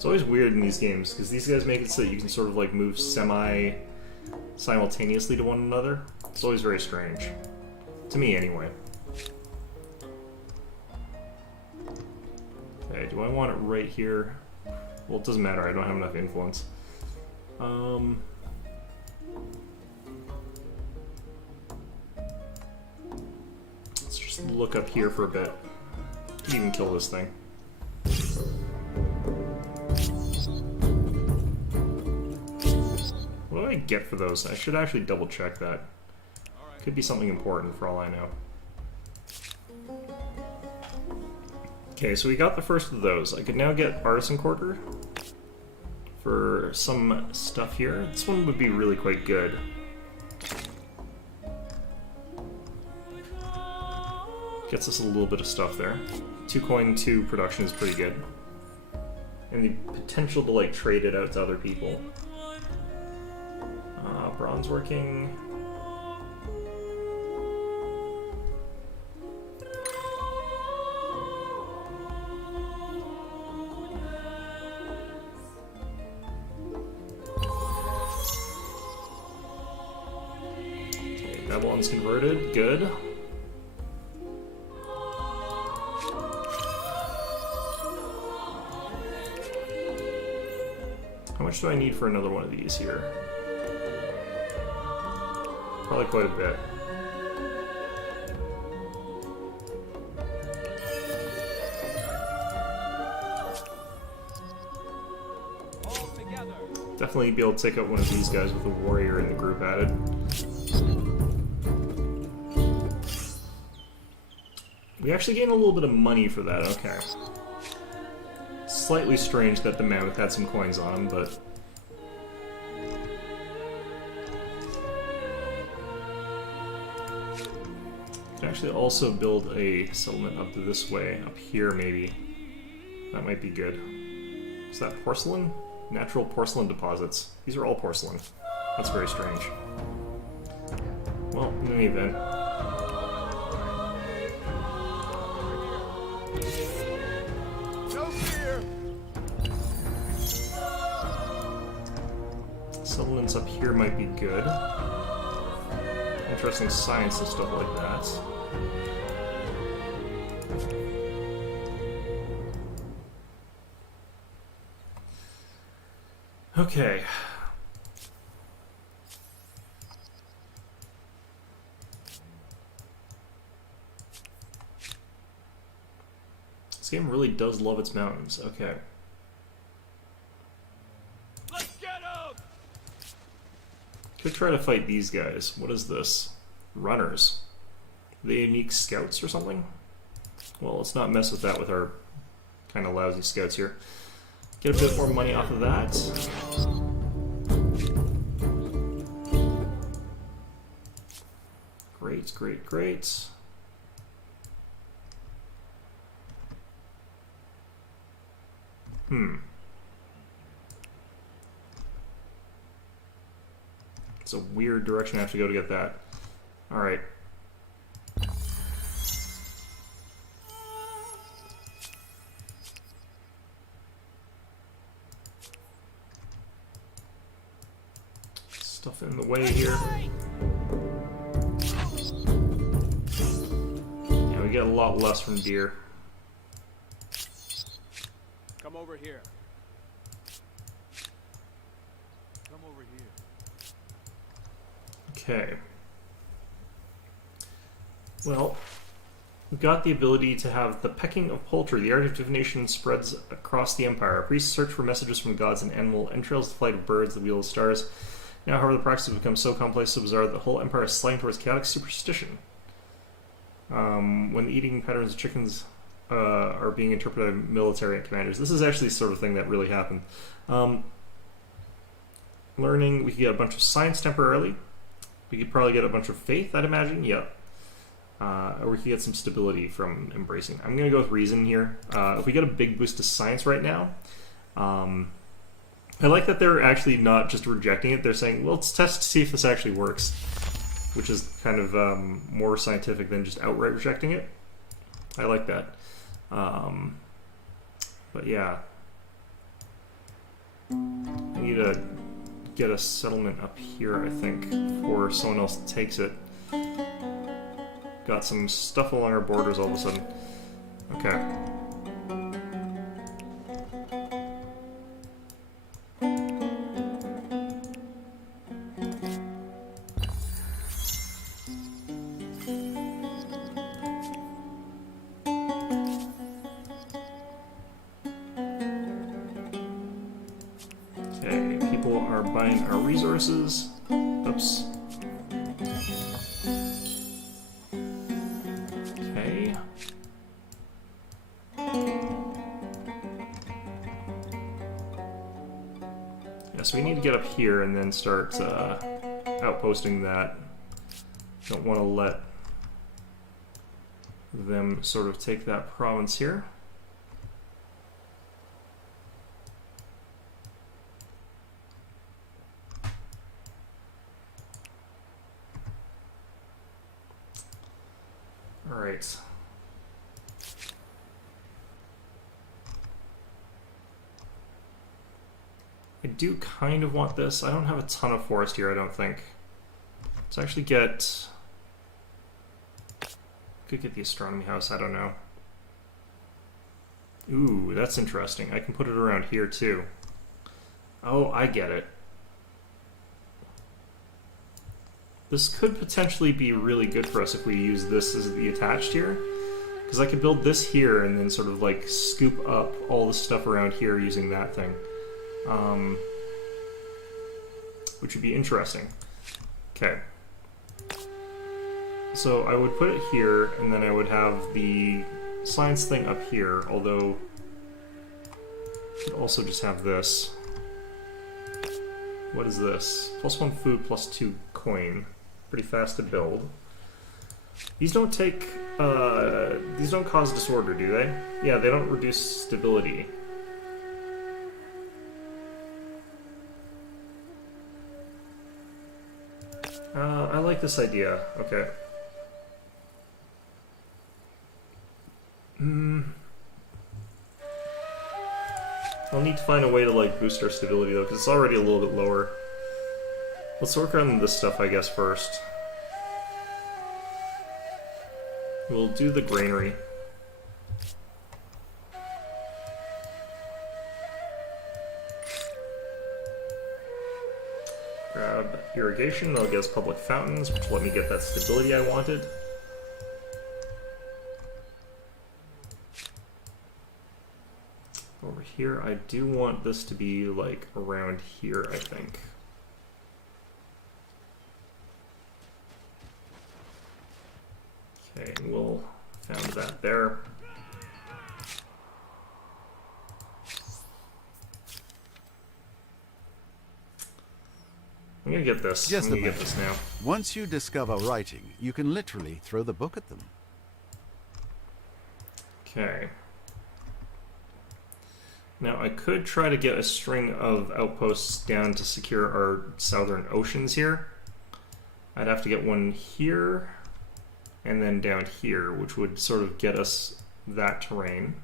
It's always weird in these games, because these guys make it so that you can sort of like move simultaneously to one another. It's always very strange. To me, anyway. Okay, do I want it right here? Well, it doesn't matter, I don't have enough influence. Let's just look up here for a bit. Can even kill this thing. What do I get for those? I should actually double check that. Could be something important for all I know. Okay, so we got the first of those. I could now get Artisan Quarter for some stuff here. This one would be really quite good. Gets us a little bit of stuff there. 2 coin, 2 production is pretty good. And the potential to like trade it out to other people. Bronze working. Okay, Babylon's converted. Good. How much do I need for another one of these here? Probably quite a bit. Definitely be able to take out one of these guys with a warrior in the group added. We actually gain a little bit of money for that, okay. Slightly strange that the mammoth had some coins on him, but... Could actually also build a settlement up this way, up here maybe. That might be good. Is that porcelain? Natural porcelain deposits. These are all porcelain. That's very strange. Well, in any event. No fear. Settlements up here might be good. Interesting science and stuff like that. Okay. This game really does love its mountains. Okay. Let's get him! Could try to fight these guys. What is this? Runners. Are they unique scouts or something? Well, let's not mess with that with our kind of lousy scouts here. Get a bit more money off of that. Great, great, great. It's a weird direction I have to go to get that. Alright. Stuff in the way here. Yeah, we get a lot less from deer. Come over here. Come over here. Okay. Well, we've got the ability to have the pecking of poultry. The art of divination spreads across the empire. Priests search for messages from gods and animal entrails, the flight of birds, the wheel of stars. Now, however, the practice has become so complex, so bizarre that the whole empire is sliding towards chaotic superstition. When the eating patterns of chickens are being interpreted by military commanders. This is actually the sort of thing that really happened. Learning, we could get a bunch of science temporarily. We could probably get a bunch of faith, I'd imagine. Yep. Or we could get some stability from embracing. I'm going to go with reason here. If we get a big boost to science right now, I like that they're actually not just rejecting it. They're saying, well, let's test to see if this actually works, which is kind of more scientific than just outright rejecting it. I like that. But yeah. I need to get a settlement up here, I think, before someone else takes it. Got some stuff along our borders all of a sudden. Okay. Okay, people are buying our resources. Oops. Okay. Yeah, so we need to get up here and then start outposting that. Don't want to let them sort of take that province here. All right. I do kind of want this. I don't have a ton of forest here, I don't think. Let's actually get... Could get the astronomy house, I don't know. Ooh, that's interesting. I can put it around here too. Oh, I get it. This could potentially be really good for us if we use this as the attached here. Because I could build this here and then sort of like scoop up all the stuff around here using that thing. Which would be interesting. Okay. So I would put it here, and then I would have the science thing up here, although I could also just have this. What is this? +1 food, +2 coin. Pretty fast to build. These don't take, these don't cause disorder, do they? Yeah, they don't reduce stability. I like this idea. Okay. I'll need to find a way to like boost our stability though, because it's already a little bit lower. Let's work on this stuff, I guess, first. We'll do the granary. Grab irrigation, that'll get us public fountains, which will let me get that stability I wanted. Over here, I do want this to be like around here, I think. Okay, and we'll found that there. I'm gonna get this. Just I'm gonna about. get this now. Once you discover writing, you can literally throw the book at them. Okay. Now I could try to get a string of outposts down to secure our southern oceans here. I'd have to get one here and then down here, which would sort of get us that terrain.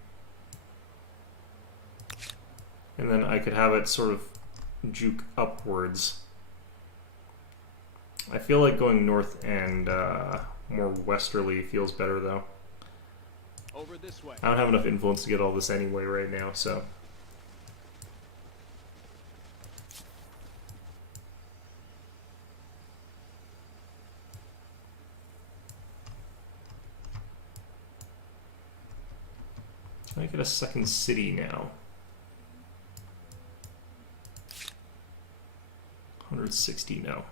And then I could have it sort of juke upwards. I feel like going north and more westerly feels better though. Over this way. I don't have enough influence to get all this anyway right now, so. Can I get a second city now? 160 now.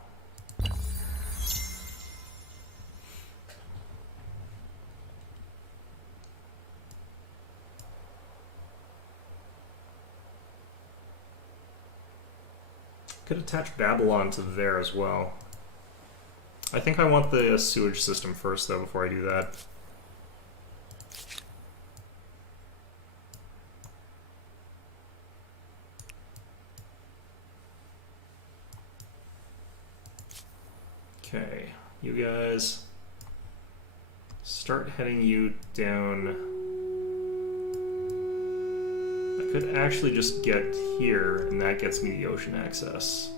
Could attach Babylon to there as well. I think I want the sewage system first though before I do that. Okay, you guys start heading you down. I could actually just get here, and that gets me the ocean access.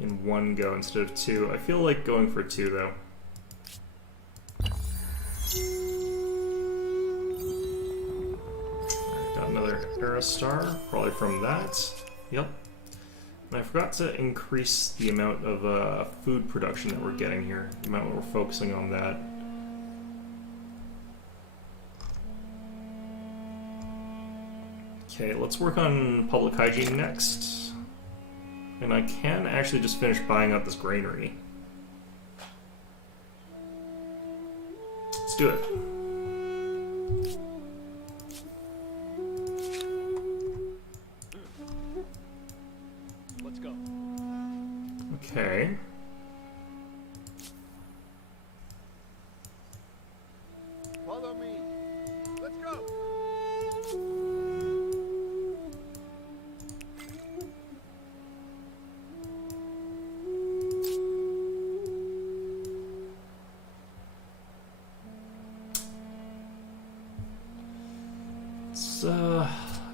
In one go instead of two. I feel like going for two, though. Alright, got another Era Star, probably from that. Yep. And I forgot to increase the amount of food production that we're getting here, the amount we're focusing on that. Okay, let's work on public hygiene next. And I can actually just finish buying out this granary. Let's do it. Let's go. Okay. Follow me. Let's go.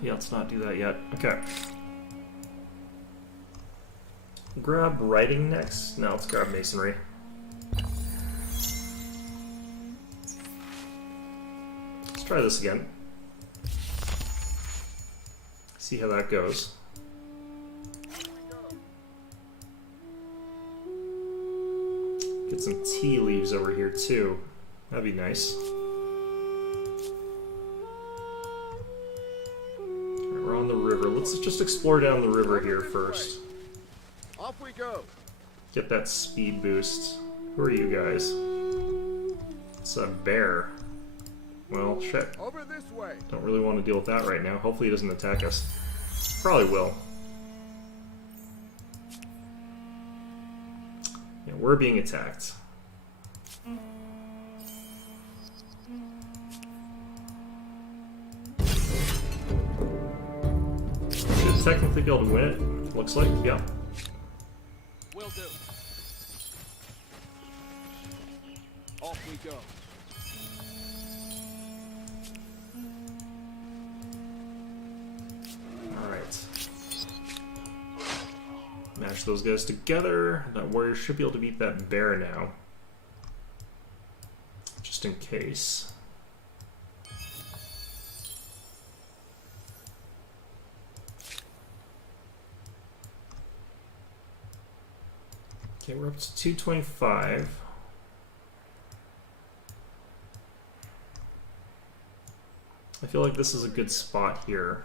Yeah, let's not do that yet. Okay. Grab writing next. No, let's grab masonry. Let's try this again. See how that goes. Get some tea leaves over here too. That'd be nice. We're on the river. Let's just explore down the river here first. Off we go. Get that speed boost. Who are you guys? It's a bear. Well, shit. Over this way. Don't really want to deal with that right now. Hopefully he doesn't attack us. Probably will. Yeah, we're being attacked. Should technically be able to win it. Looks like, yeah. Will do. Off we go. Alright. Mash those guys together. That warrior should be able to beat that bear now. Just in case. Okay, we're up to 225. I feel like this is a good spot here.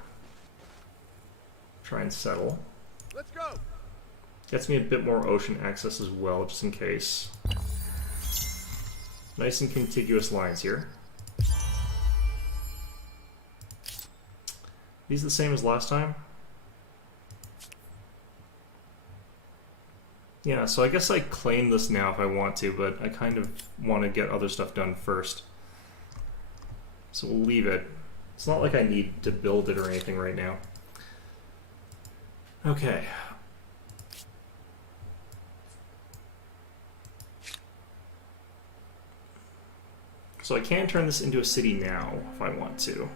Try and settle. Let's go. Gets me a bit more ocean access as well, just in case. Nice and contiguous lines here. These the same as last time? Yeah, so I guess I claim this now if I want to, but I kind of want to get other stuff done first. So we'll leave it. It's not like I need to build it or anything right now. Okay. So I can turn this into a city now if I want to.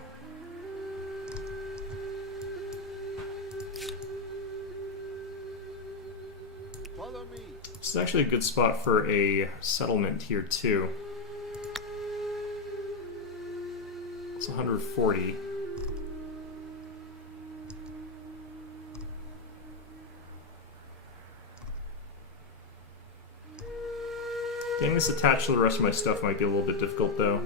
Follow me. This is actually a good spot for a settlement here too. It's 140. Getting this attached to the rest of my stuff might be a little bit difficult though.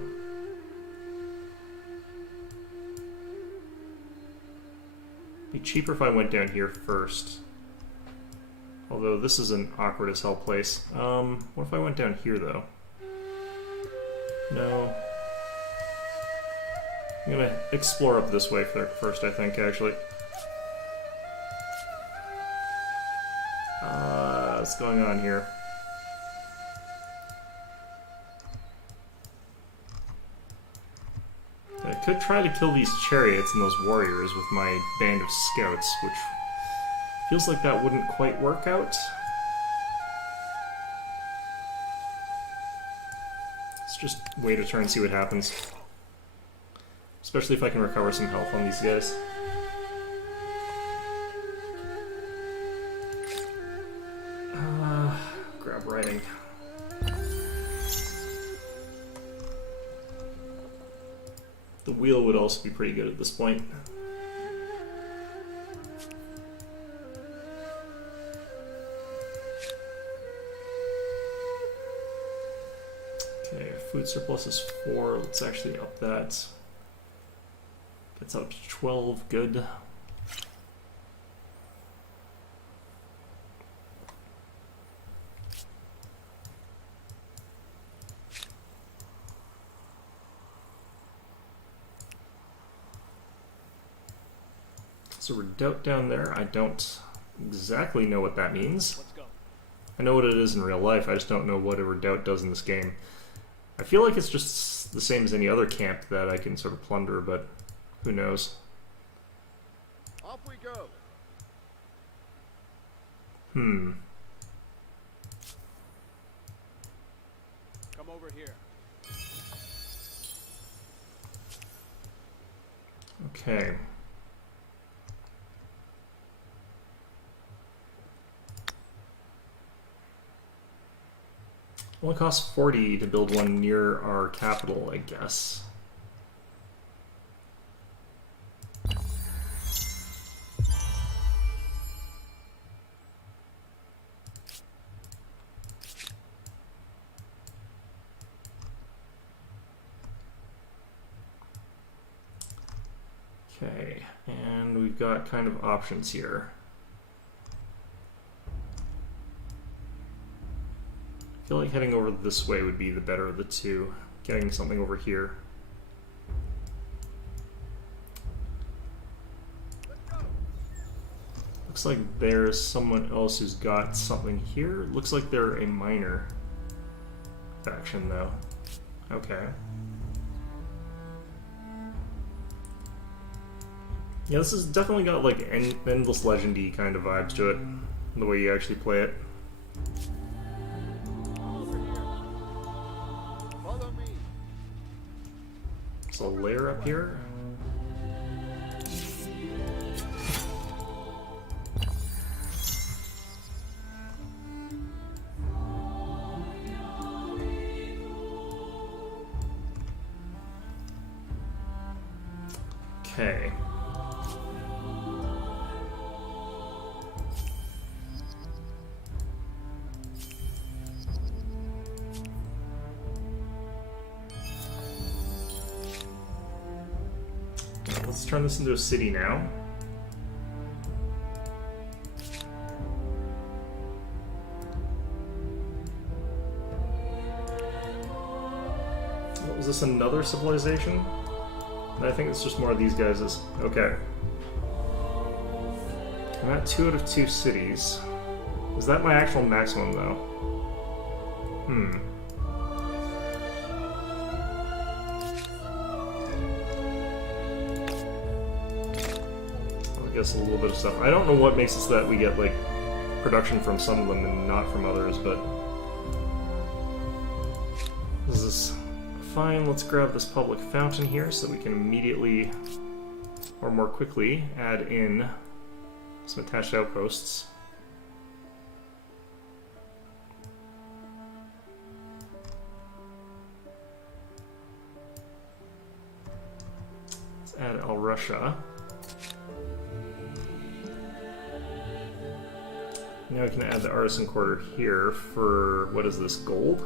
Be cheaper if I went down here first. Although this is an awkward as hell place. What if I went down here though? No. I'm gonna explore up this way first, I think, actually. What's going on here? I could try to kill these chariots and those warriors with my band of scouts, which feels like that wouldn't quite work out. just wait a turn and see what happens. Especially if I can recover some health on these guys. Grab writing. The wheel would also be pretty good at this point. Okay, food surplus is 4. Let's actually up that. Gets up to 12. Good. So redoubt down there. I don't exactly know what that means. Let's go. I know what it is in real life, I just don't know what a redoubt does in this game. I feel like it's just the same as any other camp that I can sort of plunder, but who knows. Off we go. Come over here. Okay. Only costs 40 to build one near our capital, I guess. Okay, and we've got kind of options here. I feel like heading over this way would be the better of the two. Getting something over here. Looks like there's someone else who's got something here. Looks like they're a minor faction though. Okay. Yeah, this has definitely got like Endless Legend-y kind of vibes to it, the way you actually play it. Follow me. So a layer up here. Okay. Let's turn this into a city now. What was this, another civilization? I think it's just more of these guys. Okay. I'm at 2 out of 2 cities. Is that my actual maximum though? I guess a little bit of stuff. I don't know what makes it so that we get like production from some of them and not from others, but this is fine. Let's grab this public fountain here so that we can immediately or more quickly add in some attached outposts. Let's add Al Russia. Now we can add the artisan quarter here for, what is this, gold?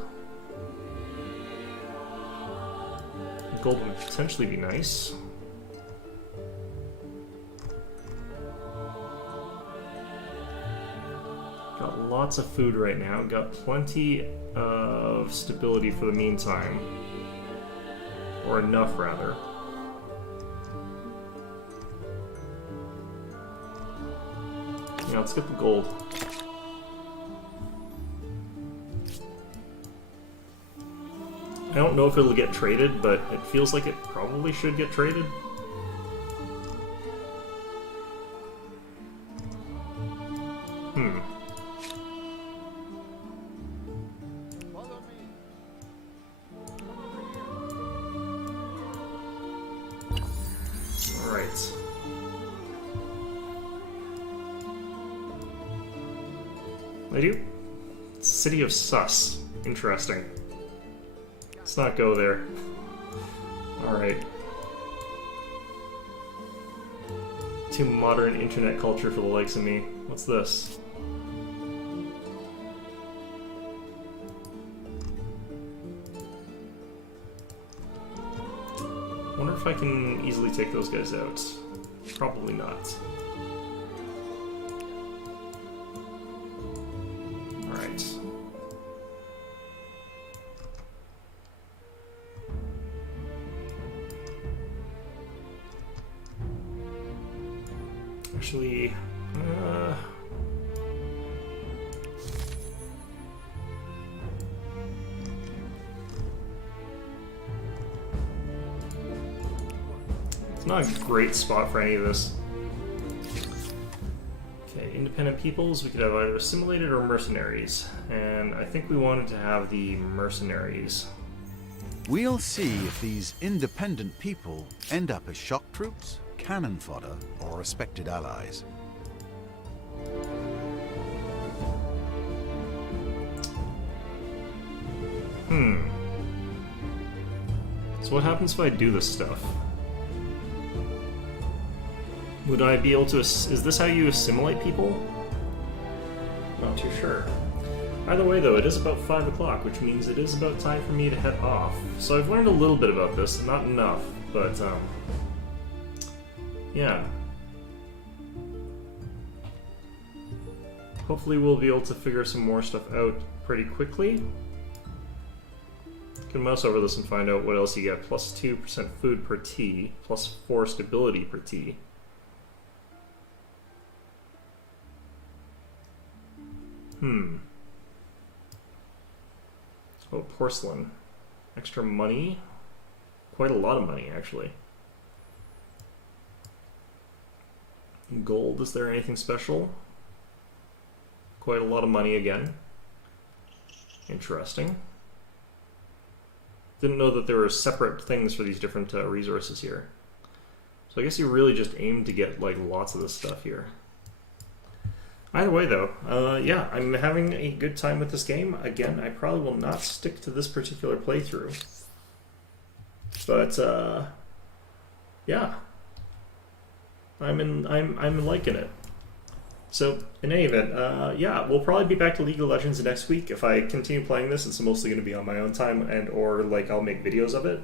Gold would potentially be nice. Got lots of food right now. Got plenty of stability for the meantime. Or enough, rather. Yeah, let's get the gold. I don't know if it'll get traded, but it feels like it probably should get traded. Follow me. Alright. I do? City of Sus. Interesting. Let's not go there. Alright. Too modern internet culture for the likes of me. What's this? Wonder if I can easily take those guys out. Probably not. Alright. Actually, it's not a great spot for any of this. Okay, independent peoples, we could have either assimilated or mercenaries, and I think we wanted to have the mercenaries. We'll see if these independent people end up as shock troops, cannon fodder, or respected allies. So what happens if I do this stuff? Would I be able to... Is this how you assimilate people? Not too sure. Either way, though, it is about 5 o'clock, which means it is about time for me to head off. So I've learned a little bit about this, not enough, but, yeah. Hopefully we'll be able to figure some more stuff out pretty quickly. Can mouse over this and find out what else you get. Plus 2% food per T, plus 4 stability per T. Oh, porcelain. Extra money? Quite a lot of money, actually. Gold, is there anything special? Quite a lot of money again. Interesting. Didn't know that there were separate things for these different resources here. So I guess you really just aim to get like lots of this stuff here. Either way though, yeah, I'm having a good time with this game. Again, I probably will not stick to this particular playthrough. But yeah. I'm liking it. So, in any event, yeah, we'll probably be back to League of Legends next week. If I continue playing this, it's mostly going to be on my own time, and or like I'll make videos of it,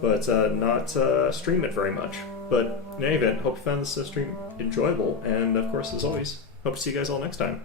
but not stream it very much. But in any event, hope you found this stream enjoyable, and of course, as always, hope to see you guys all next time.